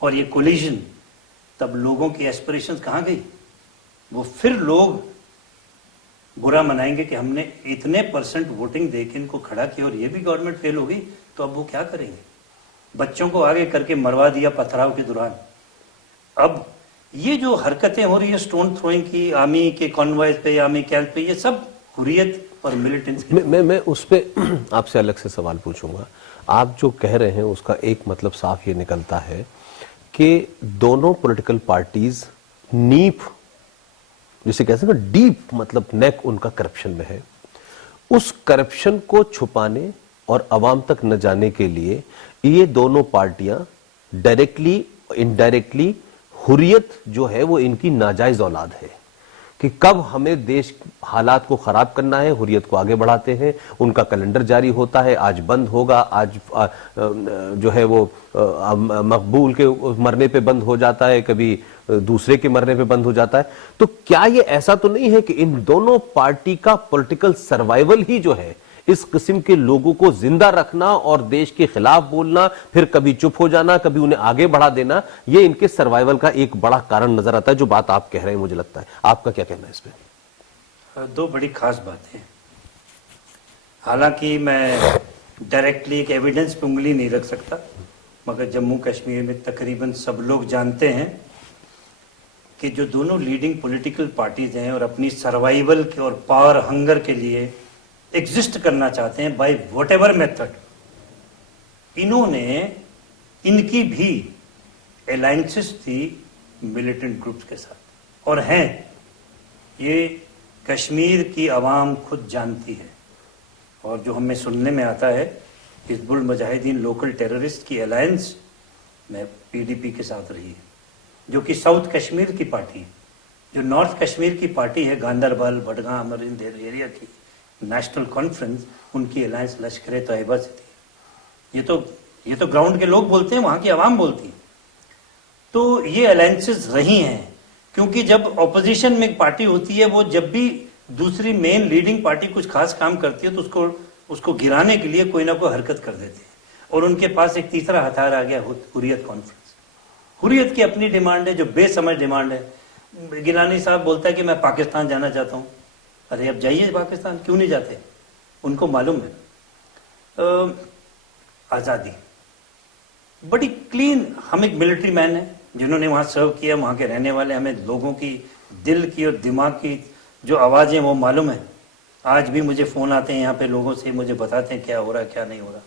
और ये कोलिजन, तब लोगों की एस्पिरेशंस कहाँ गई। वो फिर लोग बुरा मनाएंगे कि हमने इतने परसेंट वोटिंग देके इनको खड़ा किया और ये भी गवर्नमेंट फेल हो गई, तो अब वो क्या करेंगे। बच्चों को आगे करके मरवा दिया पथराव के दौरान। अब ये जो हरकतें हो रही है स्टोन थ्रोइंग की, आर्मी के कॉन्वॉयज पे, आर्मी कैंप पे, ये सब हुर्रियत और मिलिटेंट्स। मैं उस पे आपसे अलग से सवाल पूछूंगा। आप जो कह रहे हैं उसका एक मतलब साफ ये निकलता है कि दोनों पॉलिटिकल पार्टीज नीप, जिसे कहते हैं ना डीप, मतलब नेक उनका करप्शन में है। उस करप्शन को छुपाने और अवाम तक न जाने के लिए ये दोनों पार्टियां डायरेक्टली इनडायरेक्टली, हुर्रियत जो है वो इनकी नाजायज औलाद है कि कब हमें देश हालात को खराब करना है, हुर्रियत को आगे बढ़ाते हैं। उनका कैलेंडर जारी होता है, आज बंद होगा, आज जो है वो मकबूल के मरने पे बंद हो जाता है, कभी दूसरे के मरने पे बंद हो जाता है। तो क्या ये ऐसा तो नहीं है कि इन दोनों पार्टी का पॉलिटिकल सर्वाइवल ही जो है इस किस्म के लोगों को जिंदा रखना और देश के खिलाफ बोलना, फिर कभी चुप हो जाना, कभी उन्हें आगे बढ़ा देना, ये इनके सर्वाइवल का एक बड़ा कारण नजर आता है, जो बात आप कह रहे हैं मुझे लगता है। आपका क्या कहना है इस पे? दो बड़ी खास बातें। हालांकि मैं डायरेक्टली एक एविडेंस पे उंगली नहीं रख सकता, मगर जम्मू कश्मीर में तकरीबन सब लोग जानते हैं कि जो दोनों लीडिंग पॉलिटिकल पार्टीज हैं और अपनी सर्वाइवल के और पावर हंगर के लिए एग्जिस्ट करना चाहते हैं बाय व्हाटएवर मेथड, इन्होंने, इनकी भी अलायंसेस थी मिलिटेंट ग्रुप्स के साथ और हैं। ये कश्मीर की आवाम खुद जानती है और जो हमें सुनने में आता है, हिजबुल मुजाहिदीन लोकल टेररिस्ट की अलायंस में पीडीपी के साथ रही है, जो कि साउथ कश्मीर की पार्टी है। जो नॉर्थ कश्मीर की पार्टी है, गांदरबल, बडगाम और इन एरिया की नेशनल कॉन्फ्रेंस, उनकी अलायंस लश्कर तैयबा से थी। ये तो ग्राउंड के लोग बोलते हैं, वहां की आवाम बोलती है। तो ये अलायंसेस रही हैं, क्योंकि जब ऑपोजिशन में एक पार्टी होती है, वो जब भी दूसरी मेन लीडिंग पार्टी कुछ खास काम करती है तो उसको गिराने के लिए कोई ना कोई हरकत कर देते हैं। और उनके पास एक तीसरा हथियार आ गया, हुर्रियत कॉन्फ्रेंस। हुर्रियत की अपनी डिमांड है, जो बेसमझ डिमांड है। गिलानी साहब बोलता है कि मैं पाकिस्तान जाना चाहता हूँ। अरे अब जाइए पाकिस्तान, क्यों नहीं जाते? उनको मालूम है आज़ादी बड़ी क्लीन। हम एक मिलिट्री मैन है जिन्होंने वहाँ सर्व किया, वहाँ के रहने वाले, हमें लोगों की दिल की और दिमाग की जो आवाज़ें वो मालूम है। आज भी मुझे फ़ोन आते हैं यहाँ पे लोगों से, मुझे बताते हैं क्या हो रहा है क्या नहीं हो रहा।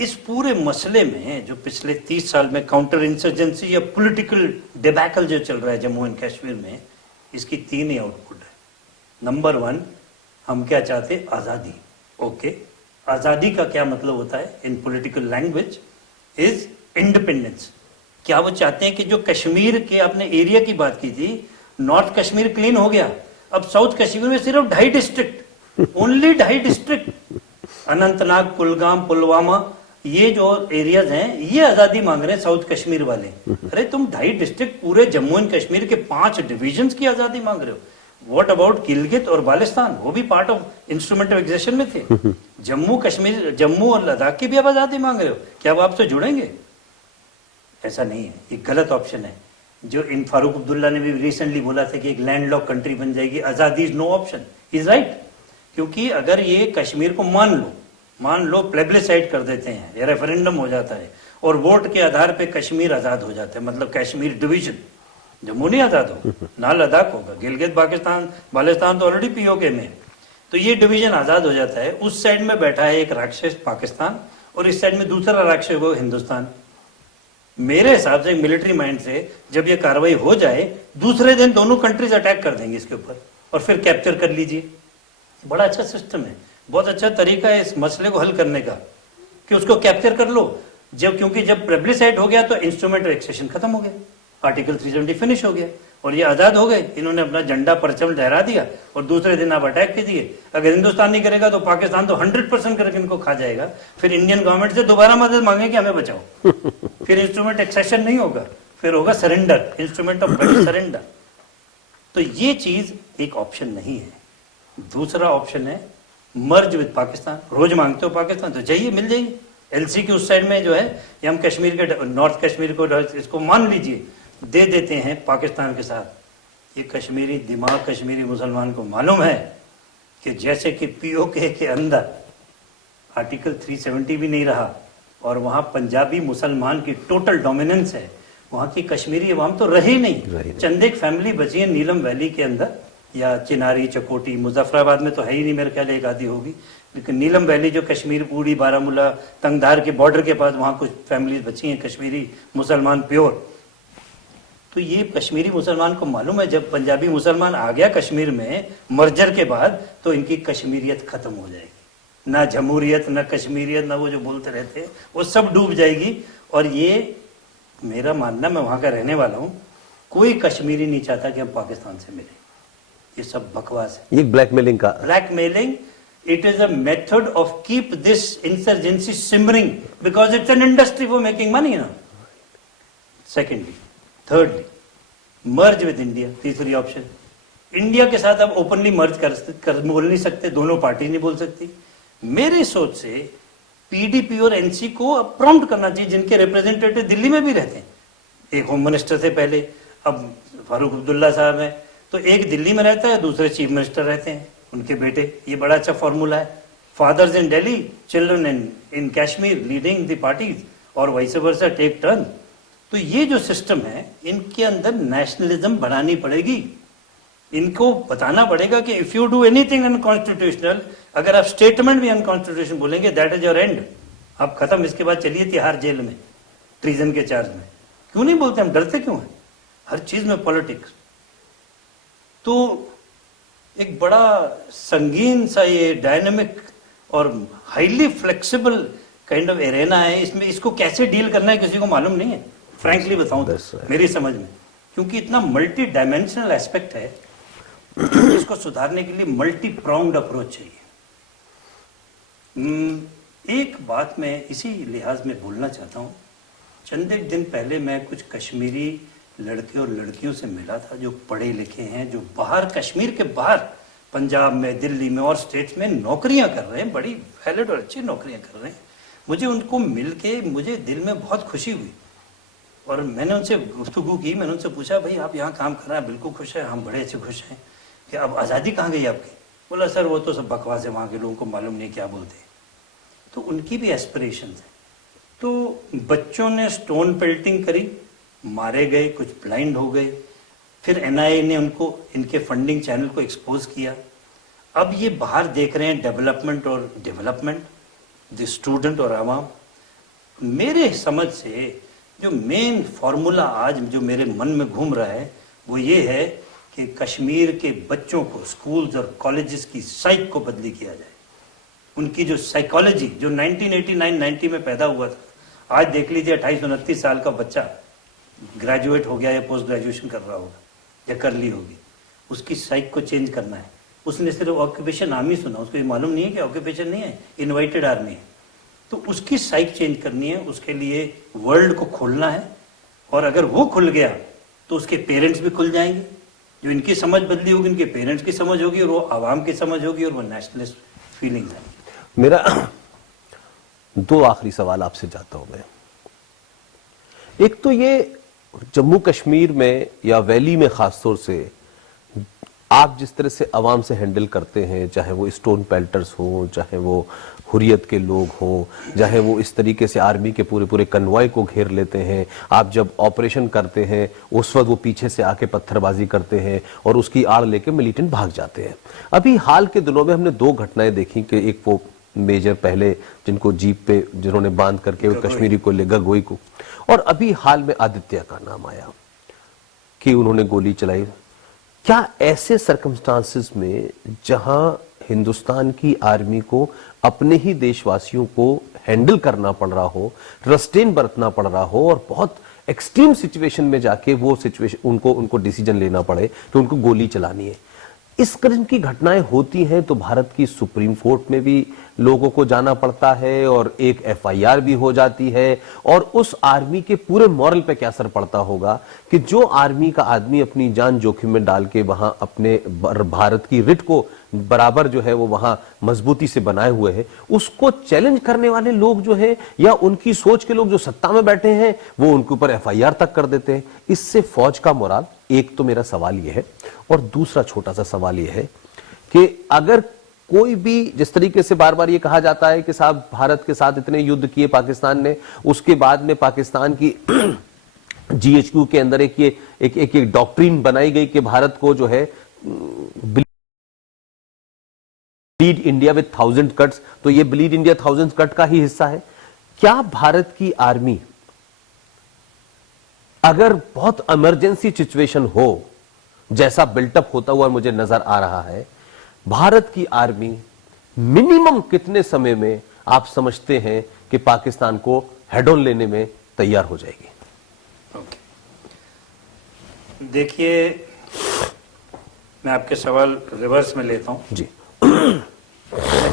इस पूरे मसले में जो पिछले 30 साल में काउंटर इंसर्जेंसी या पॉलिटिकल डिबैकल जो चल रहा है जम्मू एंड कश्मीर में, इसकी 3 ही आउटपुट है। नंबर 1, हम क्या चाहते? आज़ादी। ओके, आज़ादी का क्या मतलब होता है इन पॉलिटिकल लैंग्वेज? Is independence. क्या वो चाहते हैं कि जो कश्मीर के आपने एरिया की बात की थी, नॉर्थ कश्मीर क्लीन हो गया, अब साउथ कश्मीर में सिर्फ 2.5 district, only 2.5 district, Anantnag, Kulgam, Pulwama, ये जो एरियाज हैं ये आजादी मांग रहे हैं साउथ कश्मीर वाले। अरे तुम 2.5 डिस्ट्रिक्ट पूरे जम्मू एंड कश्मीर के 5 डिविजन्स की आजादी मांग रहे हो। व्हाट अबाउट गिलगित और बालिस्तान? वो भी पार्ट ऑफ इंस्ट्रूमेंट ऑफ एग्जेशन में थे। जम्मू कश्मीर, जम्मू और लद्दाख की भी आप आजादी मांग रहे हो, क्या वो आपसे जुड़ेंगे? ऐसा नहीं है, ये गलत ऑप्शन है। जो इन फारूक अब्दुल्ला ने भी रिसेंटली बोला था कि एक लैंडलॉक कंट्री बन जाएगी, आजादी is no option, is right. क्योंकि अगर ये कश्मीर को मान लो प्लेब्लिसाइड कर देते हैं या रेफरेंडम हो जाता है और वोट के आधार पे कश्मीर आजाद हो जाता है, मतलब कश्मीर डिवीजन, जम्मू नहीं आजाद हो, ना लद्दाख होगा, गिलगित पाकिस्तान बालिस्तान तो ऑलरेडी पीओके में, तो ये डिवीजन आजाद हो जाता है। उस साइड में बैठा है एक राक्षस पाकिस्तान और इस साइड में दूसरा राक्षस वो हिंदुस्तान। मेरे हिसाब से मिलिट्री माइंड से जब ये कार्रवाई हो जाए, दूसरे दिन दोनों कंट्रीज अटैक कर देंगे इसके ऊपर और फिर कैप्चर कर लीजिए। बड़ा अच्छा सिस्टम है, बहुत अच्छा तरीका है इस मसले को हल करने का कि उसको कैप्चर कर लो। क्योंकि जब प्लेब्लिसाइड हो गया तो इंस्ट्रूमेंट ऑफ एक्सेशन खत्म हो गया, आर्टिकल 370 फिनिश हो गया और ये आजाद हो गए। इन्होंने अपना झंडा परचम लहरा दिया और दूसरे दिन आप अटैक कर दिए। अगर हिंदुस्तान नहीं करेगा तो पाकिस्तान तो 100% करके इनको खा जाएगा। फिर इंडियन गवर्नमेंट से दोबारा मदद मांगे कि हमें बचाओ। फिर इंस्ट्रूमेंट एक्सेशन नहीं होगा, फिर होगा सरेंडर, इंस्ट्रूमेंट ऑफ सरेंडर। तो ये चीज एक ऑप्शन नहीं है। दूसरा ऑप्शन है मर्ज विद पाकिस्तान। रोज मांगते हो पाकिस्तान तो जाइए, मिल जाएगी। एलसी के उस साइड में जो है, ये हम कश्मीर के नॉर्थ कश्मीर को इसको मान लीजिए दे देते हैं पाकिस्तान के साथ। ये कश्मीरी दिमाग, कश्मीरी मुसलमान को मालूम है कि जैसे कि पीओके के अंदर आर्टिकल 370 भी नहीं रहा और वहां पंजाबी मुसलमान की टोटल डोमिनेंस है, वहां की कश्मीरी अवाम तो रही नहीं। चंद एक फैमिली बची है नीलम वैली के अंदर, या चिनारी, चकोटी, मुजफ्फराबाद में तो है ही नहीं, मेरे ख्याल एक आधी होगी, लेकिन नीलम वैली जो कश्मीर, पूरी, बारामूला, तंगधार के बॉर्डर के पास, वहां कुछ फैमिलीज बची हैं कश्मीरी मुसलमान प्योर। तो ये कश्मीरी मुसलमान को मालूम है जब पंजाबी मुसलमान आ गया कश्मीर में मर्जर के बाद तो इनकी कश्मीरियत खत्म हो जाएगी। ना जमहूरियत, ना कश्मीरियत, ना वो जो बोलते रहते हैं, वो सब डूब जाएगी। और ये मेरा मानना, मैं वहां का रहने वाला हूं, कोई कश्मीरी नहीं चाहता कि हम पाकिस्तान से मिले। ये सब बकवास है, ये ब्लैकमेलिंग का, blackmailing. It is a method of keep this insurgency simmering because it's an industry for making money now. Secondly, thirdly, merge with India. तीसरी ऑप्शन, इंडिया के साथ अब ओपनली मर्ज कर बोल नहीं सकते, दोनों पार्टी नहीं बोल सकती। मेरी सोच से पीडीपी और एनसी को अब प्रॉम्प्ट करना चाहिए, जिनके रिप्रेजेंटेटिव दिल्ली में भी रहते हैं। एक होम मिनिस्टर थे पहले, अब फारूक अब्दुल्ला साहब है, तो एक दिल्ली में रहता है, दूसरे चीफ मिनिस्टर रहते हैं, उनके बेटे। ये बड़ा अच्छा फॉर्मूला है। Fathers in Delhi, children in Kashmir leading the parties, और वाइस वर्सा टेक टर्न। तो ये जो सिस्टम है, इनके अंदर नेशनलिज्म बढ़ानी पड़ेगी। इनको बताना पड़ेगा कि if you do anything unconstitutional, अगर आप स्टेटमेंट भी अनकॉन्स्टिट्यूशनल बोलेंगे, दैट इज योर एंड, आप खत्म। इसके बाद चलिए तिहाड़ जेल में, ट्रीजन के चार्ज में। क्यों नहीं बोलते, हम डरते क्यों हैं? हर चीज में पॉलिटिक्स। तो एक बड़ा संगीन सा ये डायनेमिक और highly flexible kind of arena है। इसमें इसको कैसे डील करना है किसी को मालूम नहीं है, फ्रैंकली बताऊं तो मेरी समझ में, क्योंकि इतना मल्टी डायमेंशनल एस्पेक्ट है। इसको सुधारने के लिए मल्टी प्राउंड अप्रोच चाहिए। एक बात मैं इसी लिहाज में बोलना चाहता हूँ। चंद एक दिन पहले मैं कुछ कश्मीरी लड़के और लड़कियों से मिला था जो पढ़े लिखे हैं, जो बाहर, कश्मीर के बाहर, पंजाब में, दिल्ली में और स्टेट्स में नौकरियां कर रहे हैं, बड़ी वैलिड और अच्छी नौकरियां कर रहे हैं। मुझे उनको मिलके मुझे दिल में बहुत खुशी हुई और मैंने उनसे गुफ्तगू की। मैंने उनसे पूछा, भाई आप यहाँ काम कर रहे हैं, बिल्कुल खुश है, हम बड़े अच्छे खुश हैं, कि अब आज़ादी कहाँ गई आपकी? बोला सर वो तो सब बकवास है, वहाँ के लोगों को मालूम नहीं क्या बोलते। तो उनकी भी एस्पिरेशंस हैं। तो बच्चों ने स्टोन पेल्टिंग करी, मारे गए, कुछ ब्लाइंड हो गए, फिर एनआईए ने उनको, इनके फंडिंग चैनल को एक्सपोज किया। अब ये बाहर देख रहे हैं डेवलपमेंट और डेवलपमेंट, द स्टूडेंट और आवाम। मेरे समझ से जो मेन फॉर्मूला आज जो मेरे मन में घूम रहा है वो ये है कि कश्मीर के बच्चों को स्कूल्स और कॉलेजेस की साइक को बदली किया जाए। उनकी जो साइकोलॉजी जो 1989-90 में पैदा हुआ था, आज देख लीजिए 28-29 साल का बच्चा ग्रेजुएट हो गया या पोस्ट ग्रेजुएशन कर रहा होगा या कर ली होगी, उसकी साइक को चेंज करना है। उसने सिर्फ ऑक्यूपेशन आर्मी सुना, उसको ये मालूम नहीं है कि ऑक्यूपेशन नहीं है, इन्वाइटेड आर्मी है। तो उसकी साइक चेंज करनी है, उसके लिए वर्ल्ड को खोलना है, और अगर वो खुल गया तो उसके पेरेंट्स भी खुल जाएंगे। जो इनकी समझ बदली होगी, इनके पेरेंट्स की समझ होगी, और वो आवाम की समझ होगी, और वो नेशनलिस्ट फीलिंग्स है। मेरा 2 आखिरी सवाल आपसे चाहता हूं मैं। एक तो ये जम्मू कश्मीर में या वैली में खासतौर से आप जिस तरह से आवाम से हैंडल करते हैं, चाहे वो स्टोन पेल्टर्स हो, चाहे वो हुर्रियत के लोग हों, चाहे वो इस तरीके से आर्मी के पूरे पूरे कन्वॉय को घेर लेते हैं, आप जब ऑपरेशन करते हैं उस वक्त वो पीछे से आके पत्थरबाजी करते हैं और उसकी आड़ लेके मिलिटेंट भाग जाते हैं। अभी हाल के दिनों में हमने 2 घटनाएं देखी कि एक वो मेजर पहले जिनको जीप पे जिन्होंने बांध करके वो कश्मीरी को ले गगोई को, और अभी हाल में आदित्य का नाम आया कि उन्होंने गोली चलाई। क्या ऐसे सर्कमस्टांसेस में जहां हिंदुस्तान की आर्मी को अपने ही देशवासियों को हैंडल करना पड़ रहा हो, रेस्ट्रेन बरतना पड़ रहा हो, और बहुत एक्सट्रीम सिचुएशन में जाके वो सिचुएशन उनको डिसीजन लेना पड़े कि उनको गोली चलानी है, इस किस्म की घटनाएं होती हैं तो भारत की सुप्रीम कोर्ट में भी लोगों को जाना पड़ता है और एक एफआईआर भी हो जाती है, और उस आर्मी के पूरे मॉरल पे क्या असर पड़ता होगा कि जो आर्मी का आदमी अपनी जान जोखिम में डाल के वहां अपने भारत की रिट को बराबर जो है वो वहां मजबूती से बनाए हुए है, उसको चैलेंज करने वाले लोग जो है या उनकी सोच के लोग जो सत्ता में बैठे हैं वो उनके ऊपर एफआईआर तक कर देते हैं। इससे फौज का मोराल, एक तो मेरा सवाल यह है, और दूसरा छोटा सा सवाल यह है कि अगर कोई भी, जिस तरीके से बार बार ये कहा जाता है कि साहब भारत के साथ इतने युद्ध किए पाकिस्तान ने, उसके बाद में पाकिस्तान की जीएचक्यू के अंदर एक डॉक्ट्रिन बनाई गई कि भारत को जो है ब्लीड इंडिया विद 1000 कट्स, तो ये ब्लीड इंडिया 1000 कट का ही हिस्सा है। क्या भारत की आर्मी अगर बहुत इमरजेंसी सिचुएशन हो, जैसा बिल्टअप होता हुआ मुझे नजर आ रहा है, भारत की आर्मी मिनिमम कितने समय में आप समझते हैं कि पाकिस्तान को हेड ऑन लेने में तैयार हो जाएगी? देखिए, मैं आपके सवाल रिवर्स में लेता हूं जी।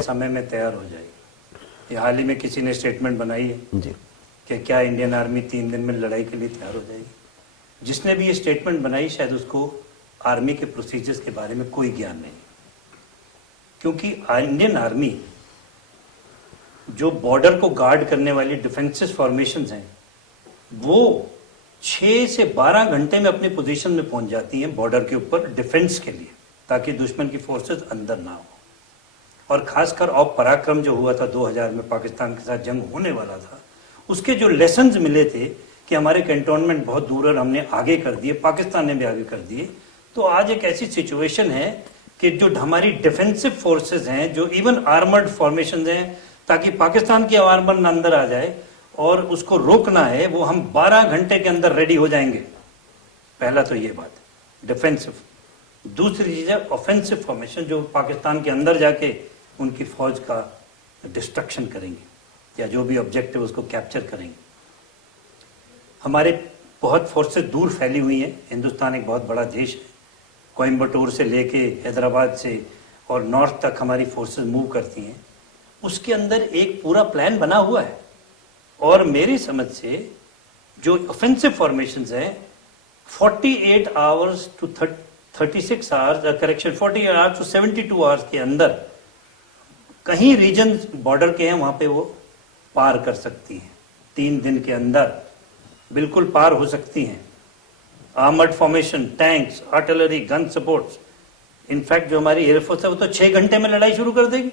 समय में तैयार हो जाएगी। ये हाल ही में किसी ने स्टेटमेंट बनाई है जी कि क्या इंडियन आर्मी 3 दिन में लड़ाई के लिए तैयार हो जाएगी। जिसने भी ये स्टेटमेंट बनाई शायद उसको आर्मी के प्रोसीजर्स के बारे में कोई ज्ञान नहीं, क्योंकि इंडियन आर्मी जो बॉर्डर को गार्ड करने वाली डिफेंसिव फॉर्मेशंस हैं वो 6 से 12 घंटे में अपनी पोजीशन में पहुंच जाती हैं बॉर्डर के ऊपर डिफेंस के लिए, ताकि दुश्मन की फोर्सेस अंदर ना हो। और खासकर ऑप पराक्रम जो हुआ था 2000 में पाकिस्तान के साथ जंग होने वाला था, उसके जो लेसन्स मिले थे कि हमारे कैंटोनमेंट बहुत दूर और हमने आगे कर दिए, पाकिस्तान ने भी आगे कर दिए, तो आज एक ऐसी सिचुएशन है कि जो हमारी डिफेंसिव फोर्सेस हैं, जो इवन आर्मर्ड फॉर्मेशन हैं, ताकि पाकिस्तान की आर्मर न अंदर आ जाए और उसको रोकना है, वो हम 12 घंटे के अंदर रेडी हो जाएंगे। पहला तो ये बात डिफेंसिव। दूसरी चीज है ऑफेंसिव फॉर्मेशन, जो पाकिस्तान के अंदर जाके उनकी फौज का डिस्ट्रक्शन करेंगे या जो भी ऑब्जेक्टिव उसको कैप्चर करेंगे। हमारे बहुत फोर्सेस दूर फैली हुई हैं। हिंदुस्तान एक बहुत बड़ा देश है, कोयम्बटूर से लेके हैदराबाद से और नॉर्थ तक हमारी फोर्सेस मूव करती हैं। उसके अंदर एक पूरा प्लान बना हुआ है, और मेरी समझ से जो ऑफेंसिव फॉर्मेशंस हैं 48 hours to 36 hours, correction 48 hours to 72 hours के अंदर कहीं रीजन बॉर्डर के हैं वहां पे वो पार कर सकती हैं। 3 दिन के अंदर बिल्कुल पार हो सकती हैं। Armoured formation, tanks, artillery, gun supports, in fact जो हमारी एयरफोर्स है वो तो 6 घंटे में लड़ाई शुरू कर देगी।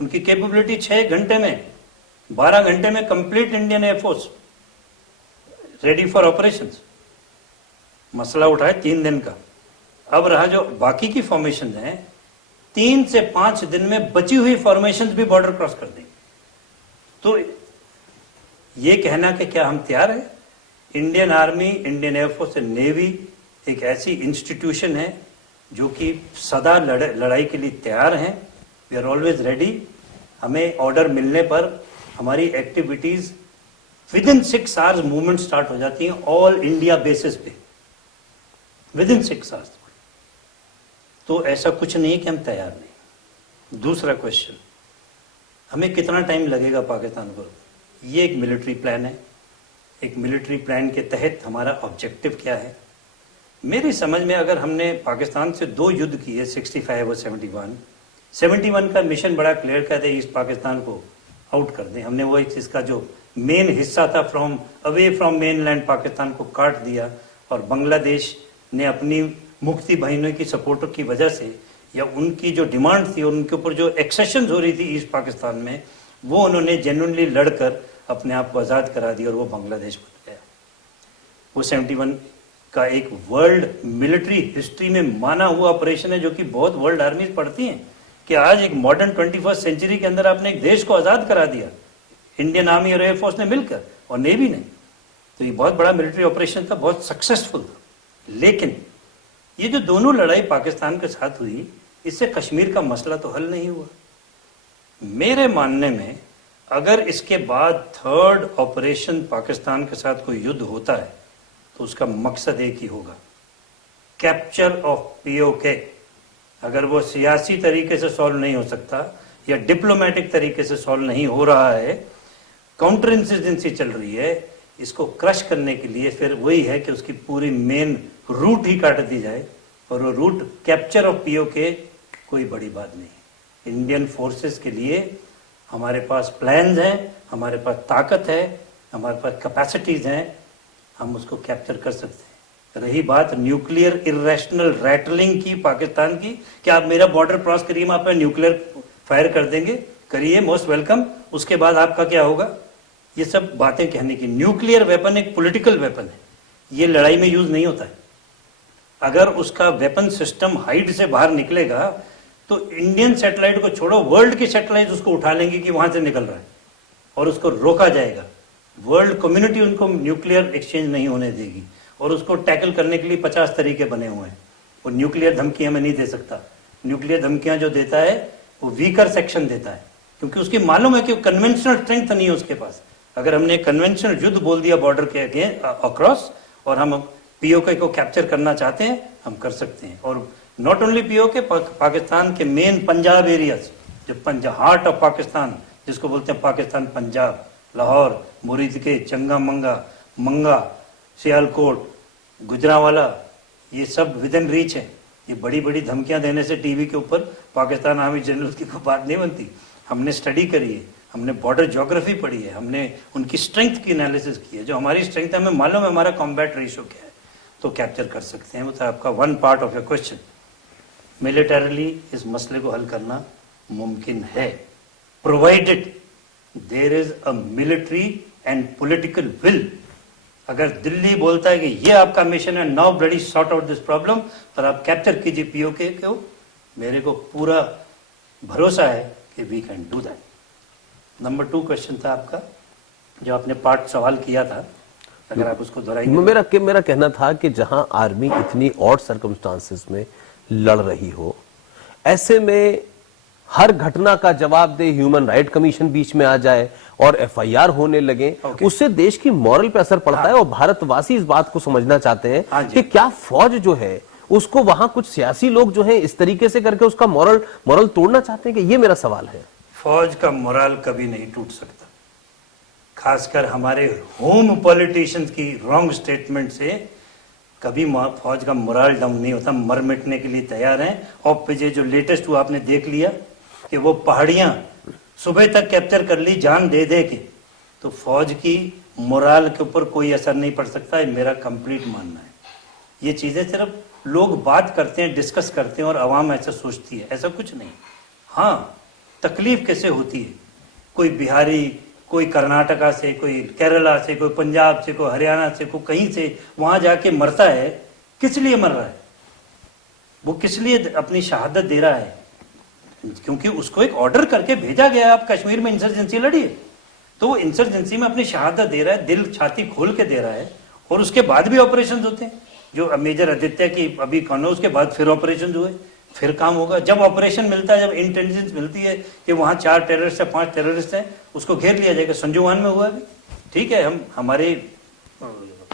उनकी कैपेबिलिटी 6 घंटे में, 12 घंटे में complete Indian air force ready for operations. मसला उठा है 3 दिन का। अब रहा जो बाकी की फॉर्मेशन हैं, 3 से 5 दिन में बची हुई फॉर्मेशन भी बॉर्डर क्रॉस कर देंगे। तो ये कहना कि क्या हम तैयार हैं? Indian army, Indian air force and navy एक ऐसी इंस्टीट्यूशन है जो कि सदा लड़ाई के लिए तैयार हैं। We are always ready. हमें ऑर्डर मिलने पर हमारी activities within 6 hours movement start हो जाती हैं ऑल इंडिया बेसिस पे, विद इन 6 आवर्स। तो ऐसा कुछ नहीं है कि हम तैयार नहीं। दूसरा क्वेश्चन, हमें कितना टाइम लगेगा पाकिस्तान को? ये एक मिलिट्री प्लान है। एक मिलिट्री प्लान के तहत हमारा ऑब्जेक्टिव क्या है? मेरी समझ में अगर हमने पाकिस्तान से 2 युद्ध किए, 65 और 71 का मिशन बड़ा क्लियर कर दे, ईस्ट पाकिस्तान को आउट कर दें। हमने वो इसका जो मेन हिस्सा था अवे फ्रॉम मेनलैंड पाकिस्तान को काट दिया, और बांग्लादेश ने अपनी मुक्ति बहनों की सपोर्ट की वजह से या उनकी जो डिमांड थी और उनके ऊपर जो एक्सेशन हो रही थी ईस्ट पाकिस्तान में, वो उन्होंने जेन्युइनली लड़कर अपने आप को आज़ाद करा दिया और वो बांग्लादेश बन गया। वो 71 का एक वर्ल्ड मिलिट्री हिस्ट्री में माना हुआ ऑपरेशन है, जो कि बहुत वर्ल्ड आर्मीज पढ़ती हैं कि आज एक मॉडर्न 21st सेंचुरी के अंदर आपने एक देश को आज़ाद करा दिया, इंडियन आर्मी और एयरफोर्स ने मिलकर और नेवी ने। तो ये बहुत बड़ा मिलिट्री ऑपरेशन था, बहुत सक्सेसफुल था। लेकिन ये जो दोनों लड़ाई पाकिस्तान के साथ हुई, इससे कश्मीर का मसला तो हल नहीं हुआ। मेरे मानने में अगर इसके बाद 3rd ऑपरेशन पाकिस्तान के साथ कोई युद्ध होता है तो उसका मकसद एक ही होगा, कैप्चर ऑफ पीओके। अगर वो सियासी तरीके से सॉल्व नहीं हो सकता या डिप्लोमेटिक तरीके से सॉल्व नहीं हो रहा है, काउंटर इंसर्जेंसी चल रही है, इसको क्रश करने के लिए फिर वही है कि उसकी पूरी मेन रूट ही काट दी जाए। और वो रूट कैप्चर ऑफ पीओके कोई बड़ी बात नहीं। इंडियन फोर्सेस के लिए हमारे पास प्लान्स हैं, हमारे पास ताकत है, हमारे पास कैपेसिटीज हैं, हम उसको कैप्चर कर सकते हैं। रही बात न्यूक्लियर इरेशनल रैटलिंग की पाकिस्तान की, कि आप मेरा बॉर्डर क्रॉस करिए, हम आप पे न्यूक्लियर फायर कर देंगे, करिए, मोस्ट वेलकम, उसके बाद आपका क्या होगा? ये सब बातें कहने की। न्यूक्लियर वेपन एक पॉलिटिकल वेपन है, ये लड़ाई में यूज नहीं होता है। अगर उसका वेपन सिस्टम हाइट से बाहर निकलेगा तो इंडियन सैटेलाइट को छोड़ो, वर्ल्ड की सैटेलाइट उसको उठा लेंगे कि वहां से निकल रहा है और उसको रोका जाएगा। वर्ल्ड कम्युनिटी उनको न्यूक्लियर एक्सचेंज नहीं होने देगी और उसको टैकल करने के लिए 50 तरीके बने हुए हैं। वो न्यूक्लियर धमकियां में नहीं दे सकता। न्यूक्लियर धमकियां जो देता है वो वीकर सेक्शन देता है, क्योंकि उसकी मालूम है कि कन्वेंशनल स्ट्रेंथ नहीं है उसके पास। अगर हमने कन्वेंशनल युद्ध बोल दिया बॉर्डर के अक्रॉस और हम पीओके को कैप्चर करना चाहते हैं, हम कर सकते हैं। और नॉट ओनली पीओके, पाकिस्तान के मेन पंजाब एरियाज, जो हार्ट ऑफ पाकिस्तान जिसको बोलते हैं पाकिस्तान पंजाब, लाहौर, मुरीदके, चंगामंगा, मंगा, सियालकोट, गुजरांवाला, ये सब विद इन रीच है। ये बड़ी बड़ी धमकियां देने से टीवी के ऊपर पाकिस्तान आर्मी जनरल की कोई बात नहीं बनती। हमने स्टडी करी है, हमने बॉर्डर ज्योग्राफी पढ़ी है, हमने उनकी स्ट्रेंथ की एनालिसिस की है। जो हमारी स्ट्रेंथ है, हमें मालूम है हमारा कॉम्बैट रेशियो क्या है, तो कैप्चर कर सकते हैं। वो तो आपका one part of your question. Militarily इस मसले को हल करना मुमकिन है, provided there is a military and political will. अगर दिल्ली बोलता है कि ये आपका मिशन है, now bloody sort out this problem, पर आप कैप्चर कीजिए पीओके को, मेरे को पूरा भरोसा है कि we can do that. Number 2 question था आपका, जो आपने पार्ट सवाल किया था, अगर आप उसको दोहराएंगे। मेरा कहना था कि जहां आर्मी इतनी ऑड सर्कमस्टांसेस में लड़ रही हो, ऐसे में हर घटना का जवाब दे ह्यूमन राइट कमीशन बीच में आ जाए और एफआईआर होने लगे, उससे देश की मॉरल पे असर पड़ता है। और भारतवासी इस बात को समझना चाहते हैं कि क्या फौज जो है उसको वहां कुछ सियासी लोग जो है इस तरीके से करके उसका मॉरल तोड़ना चाहते हैं कि ये मेरा सवाल है। फौज का मोरल कभी नहीं टूट सकता, खासकर हमारे होम पॉलिटिशियंस की रॉन्ग स्टेटमेंट से कभी फौज का मोरल डाउन नहीं होता। मर मिटने के लिए तैयार हैं। और जो लेटेस्ट हुआ आपने देख लिया कि वो पहाड़ियां सुबह तक कैप्चर कर ली जान दे दे के, तो फौज की मोरल के ऊपर कोई असर नहीं पड़ सकता है, मेरा कंप्लीट मानना है। ये चीजें सिर्फ लोग बात करते हैं, डिस्कस करते हैं और आवाम ऐसा सोचती है, ऐसा कुछ नहीं। हाँ, तकलीफ कैसे होती है, कोई बिहारी, कोई कर्नाटका से, कोई केरला से, कोई पंजाब से, कोई हरियाणा से, कोई कहीं से वहां जाके मरता है, किस लिए मर रहा है? वो किस लिए अपनी शहादत दे रहा है? क्योंकि उसको एक ऑर्डर करके भेजा गया, आप कश्मीर में इंसर्जेंसी लड़िए। तो वो इंसर्जेंसी में अपनी शहादत दे रहा है, दिल छाती खोल के दे रहा है, और उसके बाद भी ऑपरेशन होते हैं। जो मेजर आदित्य की अभी कौन, उसके बाद फिर ऑपरेशन हुए, फिर काम होगा। जब ऑपरेशन मिलता है, जब इंटेलिजेंस मिलती है कि वहां 4 टेररिस्ट है, 5 टेररिस्ट हैं, उसको घेर लिया जाएगा। संजुआन में हुआ अभी, ठीक है, हमारे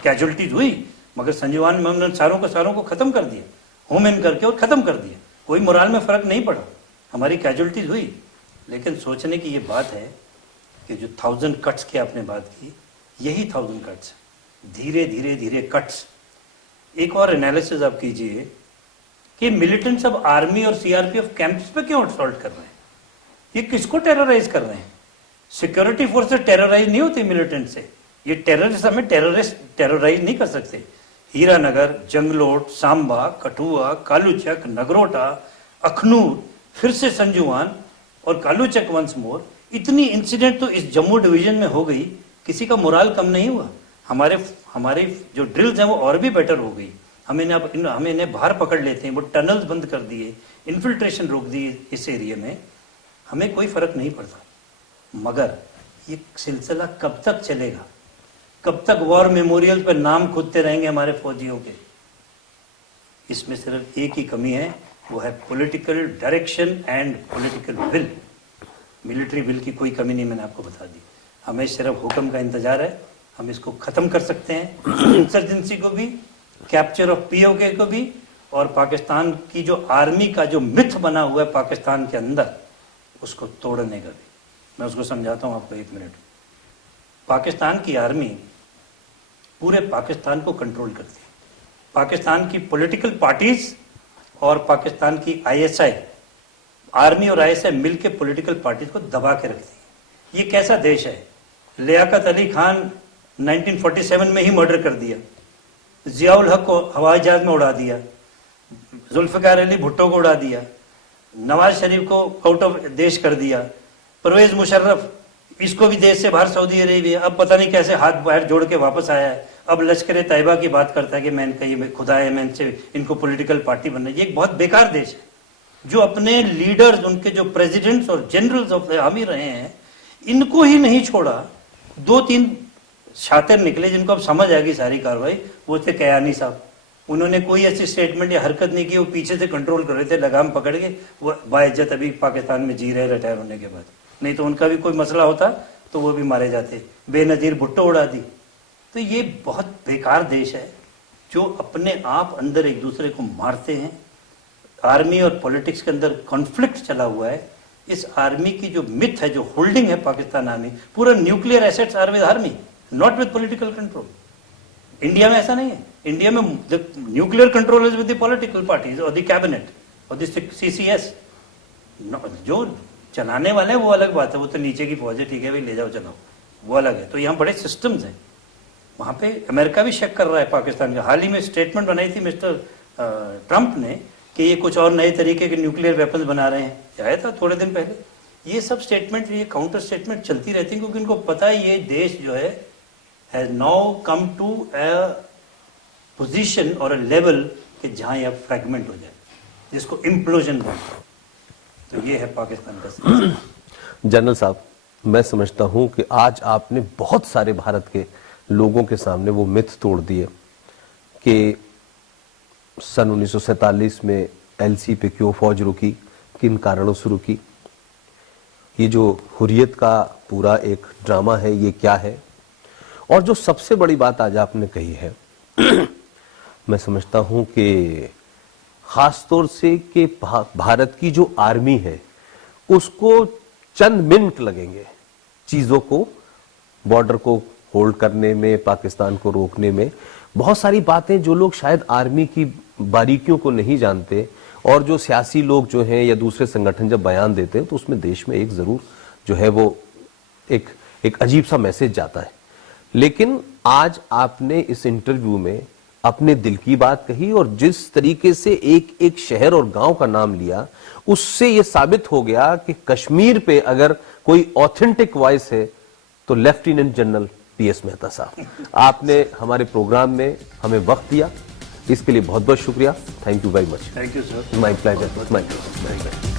कैजुअलिटीज हुई, मगर संजुआन में हमने सारों को खत्म कर दिया, होम इन करके, और खत्म कर दिया। कोई मोराल में फर्क नहीं पड़ा, हमारी कैजुअलिटीज हुई। लेकिन सोचने की ये बात है कि जो 1000 कट्स की आपने बात की, यही 1000 कट्स, धीरे धीरे धीरे कट्स। एक और एनालिसिस आप कीजिए कि मिलिटेंट्स अब आर्मी और सीआरपीएफ कैंप्स पे क्यों असॉल्ट कर रहे हैं, ये किसको टेरराइज कर रहे हैं? सिक्योरिटी फोर्सेस टेरराइज नहीं होती मिलिटेंट से, ये टेररिस्ट हमें टेरराइज नहीं कर सकते। हीरानगर, जंगलोट, सांबा, कठुआ, कालूचक, नगरोटा, अखनूर, फिर से संजुआन और कालूचक वंस मोर, इतनी इंसिडेंट तो इस जम्मू डिवीजन में हो गई, किसी का मोराल कम नहीं हुआ। हमारे जो ड्रिल्स हैं वो और भी बेटर हो गई। हम इन्हें बाहर पकड़ लेते हैं, वो टनल्स बंद कर दिए, इन्फिल्ट्रेशन रोक दी इस एरिया में, हमें कोई फर्क नहीं पड़ता। मगर ये सिलसिला कब तक चलेगा? कब तक वॉर मेमोरियल पर नाम खुदते रहेंगे हमारे फौजियों के? इसमें सिर्फ एक ही कमी है, वो है political direction and political will. Military will की कोई कमी नहीं, मैंने आपको बता दी। हमें सिर्फ हुक्म का इंतजार है, हम इसको खत्म कर सकते हैं, इंसर्जेंसी को भी, कैप्चर ऑफ पीओके को भी, और पाकिस्तान की जो आर्मी का जो मिथ बना हुआ है पाकिस्तान के अंदर, उसको तोड़ने का भी। मैं उसको समझाता हूं आपको 1 मिनट। पाकिस्तान की आर्मी पूरे पाकिस्तान को कंट्रोल करती है। पाकिस्तान की पॉलिटिकल पार्टीज और पाकिस्तान की आईएसआई, आर्मी और आईएसआई मिलकर पॉलिटिकल पार्टीज को दबा के रखती है। ये कैसा देश है? लियाकत अली खान 1947 में ही मर्डर कर दिया, जियाउल हक को हवाई जहाज में उड़ा दिया, जुल्फिकार अली भुट्टो को उड़ा दिया, नवाज शरीफ को आउट ऑफ देश कर दिया, परवेज मुशर्रफ इसको भी देश से बाहर सऊदी अरेबिया, अब पता नहीं कैसे हाथ बाहर जोड़ के वापस आया है। अब लश्कर तैयबा की बात करता है कि मैं इनका ये खुदा है, मैं इनसे इनको पॉलिटिकल पार्टी बनना। ये एक बहुत बेकार देश है जो अपने लीडर्स, उनके जो प्रेसिडेंट्स और जनरल्स ऑफ द आर्मी रहे हैं, इनको ही नहीं छोड़ा। 2-3 शातिर निकले जिनको अब समझ आ गई सारी कार्रवाई, वो थे कयानी साहब। उन्होंने कोई ऐसी स्टेटमेंट या हरकत नहीं की, वो पीछे से कंट्रोल कर रहे थे, लगाम पकड़ के। वो बाइज्जत अभी पाकिस्तान में जी रहे रिटायर होने के बाद, नहीं तो उनका भी कोई मसला होता तो वो भी मारे जाते। बेनजीर भुट्टो उड़ा दी। तो ये बहुत बेकार देश है जो अपने आप अंदर एक दूसरे को मारते हैं। आर्मी और पॉलिटिक्स के अंदर कॉन्फ्लिक्ट चला हुआ है। इस आर्मी की जो मिथ है, जो होल्डिंग है पाकिस्तान आर्मी, पूरा nuclear assets are with army, not with political control. India में ऐसा नहीं है। इंडिया में nuclear control is with the political parties और द कैबिनेट और द सीसीएस। जो चलाने वाले हैं वो अलग बात है, वो तो नीचे की फौज है, ठीक है भाई ले जाओ चलाओ, वो अलग है। तो यहाँ बड़े सिस्टम्स हैं। वहाँ पे अमेरिका भी शक कर रहा है पाकिस्तान का। हाल ही में स्टेटमेंट बनाई थी मिस्टर ट्रंप ने कि ये कुछ और नए तरीके के न्यूक्लियर वेपन्स बना रहे हैं, आया था थोड़े दिन पहले। ये सब स्टेटमेंट, ये काउंटर स्टेटमेंट चलती रहती है, क्योंकि इनको पता है ये देश जो है has now come to a position और अ लेवल कि जहाँ यह फ्रैगमेंट हो जाए, जिसको इम्प्लोजन बोलते हैं। तो ये है पाकिस्तान का। जनरल साहब, मैं समझता हूं कि आज आपने बहुत सारे भारत के लोगों के सामने वो मिथ तोड़ दिए कि सन 1947 में एलसी पे क्यों फौज रुकी, किन कारणों से रुकी, ये जो हुर्रियत का पूरा एक ड्रामा है ये क्या है, और जो सबसे बड़ी बात आज आपने कही है मैं समझता हूं कि खासतौर से कि भारत की जो आर्मी है उसको चंद मिनट लगेंगे चीजों को, बॉर्डर को होल्ड करने में, पाकिस्तान को रोकने में। बहुत सारी बातें जो लोग शायद आर्मी की बारीकियों को नहीं जानते, और जो सियासी लोग जो हैं या दूसरे संगठन जब बयान देते हैं तो उसमें देश में एक जरूर जो है वो एक अजीब सा मैसेज जाता है। लेकिन आज आपने इस इंटरव्यू में अपने दिल की बात कही, और जिस तरीके से एक एक शहर और गांव का नाम लिया, उससे यह साबित हो गया कि कश्मीर पे अगर कोई ऑथेंटिक वॉइस है तो लेफ्टिनेंट जनरल पीएस मेहता साहब। आपने हमारे प्रोग्राम में हमें वक्त दिया, इसके लिए बहुत बहुत शुक्रिया। Thank you very much. Thank you sir. My pleasure.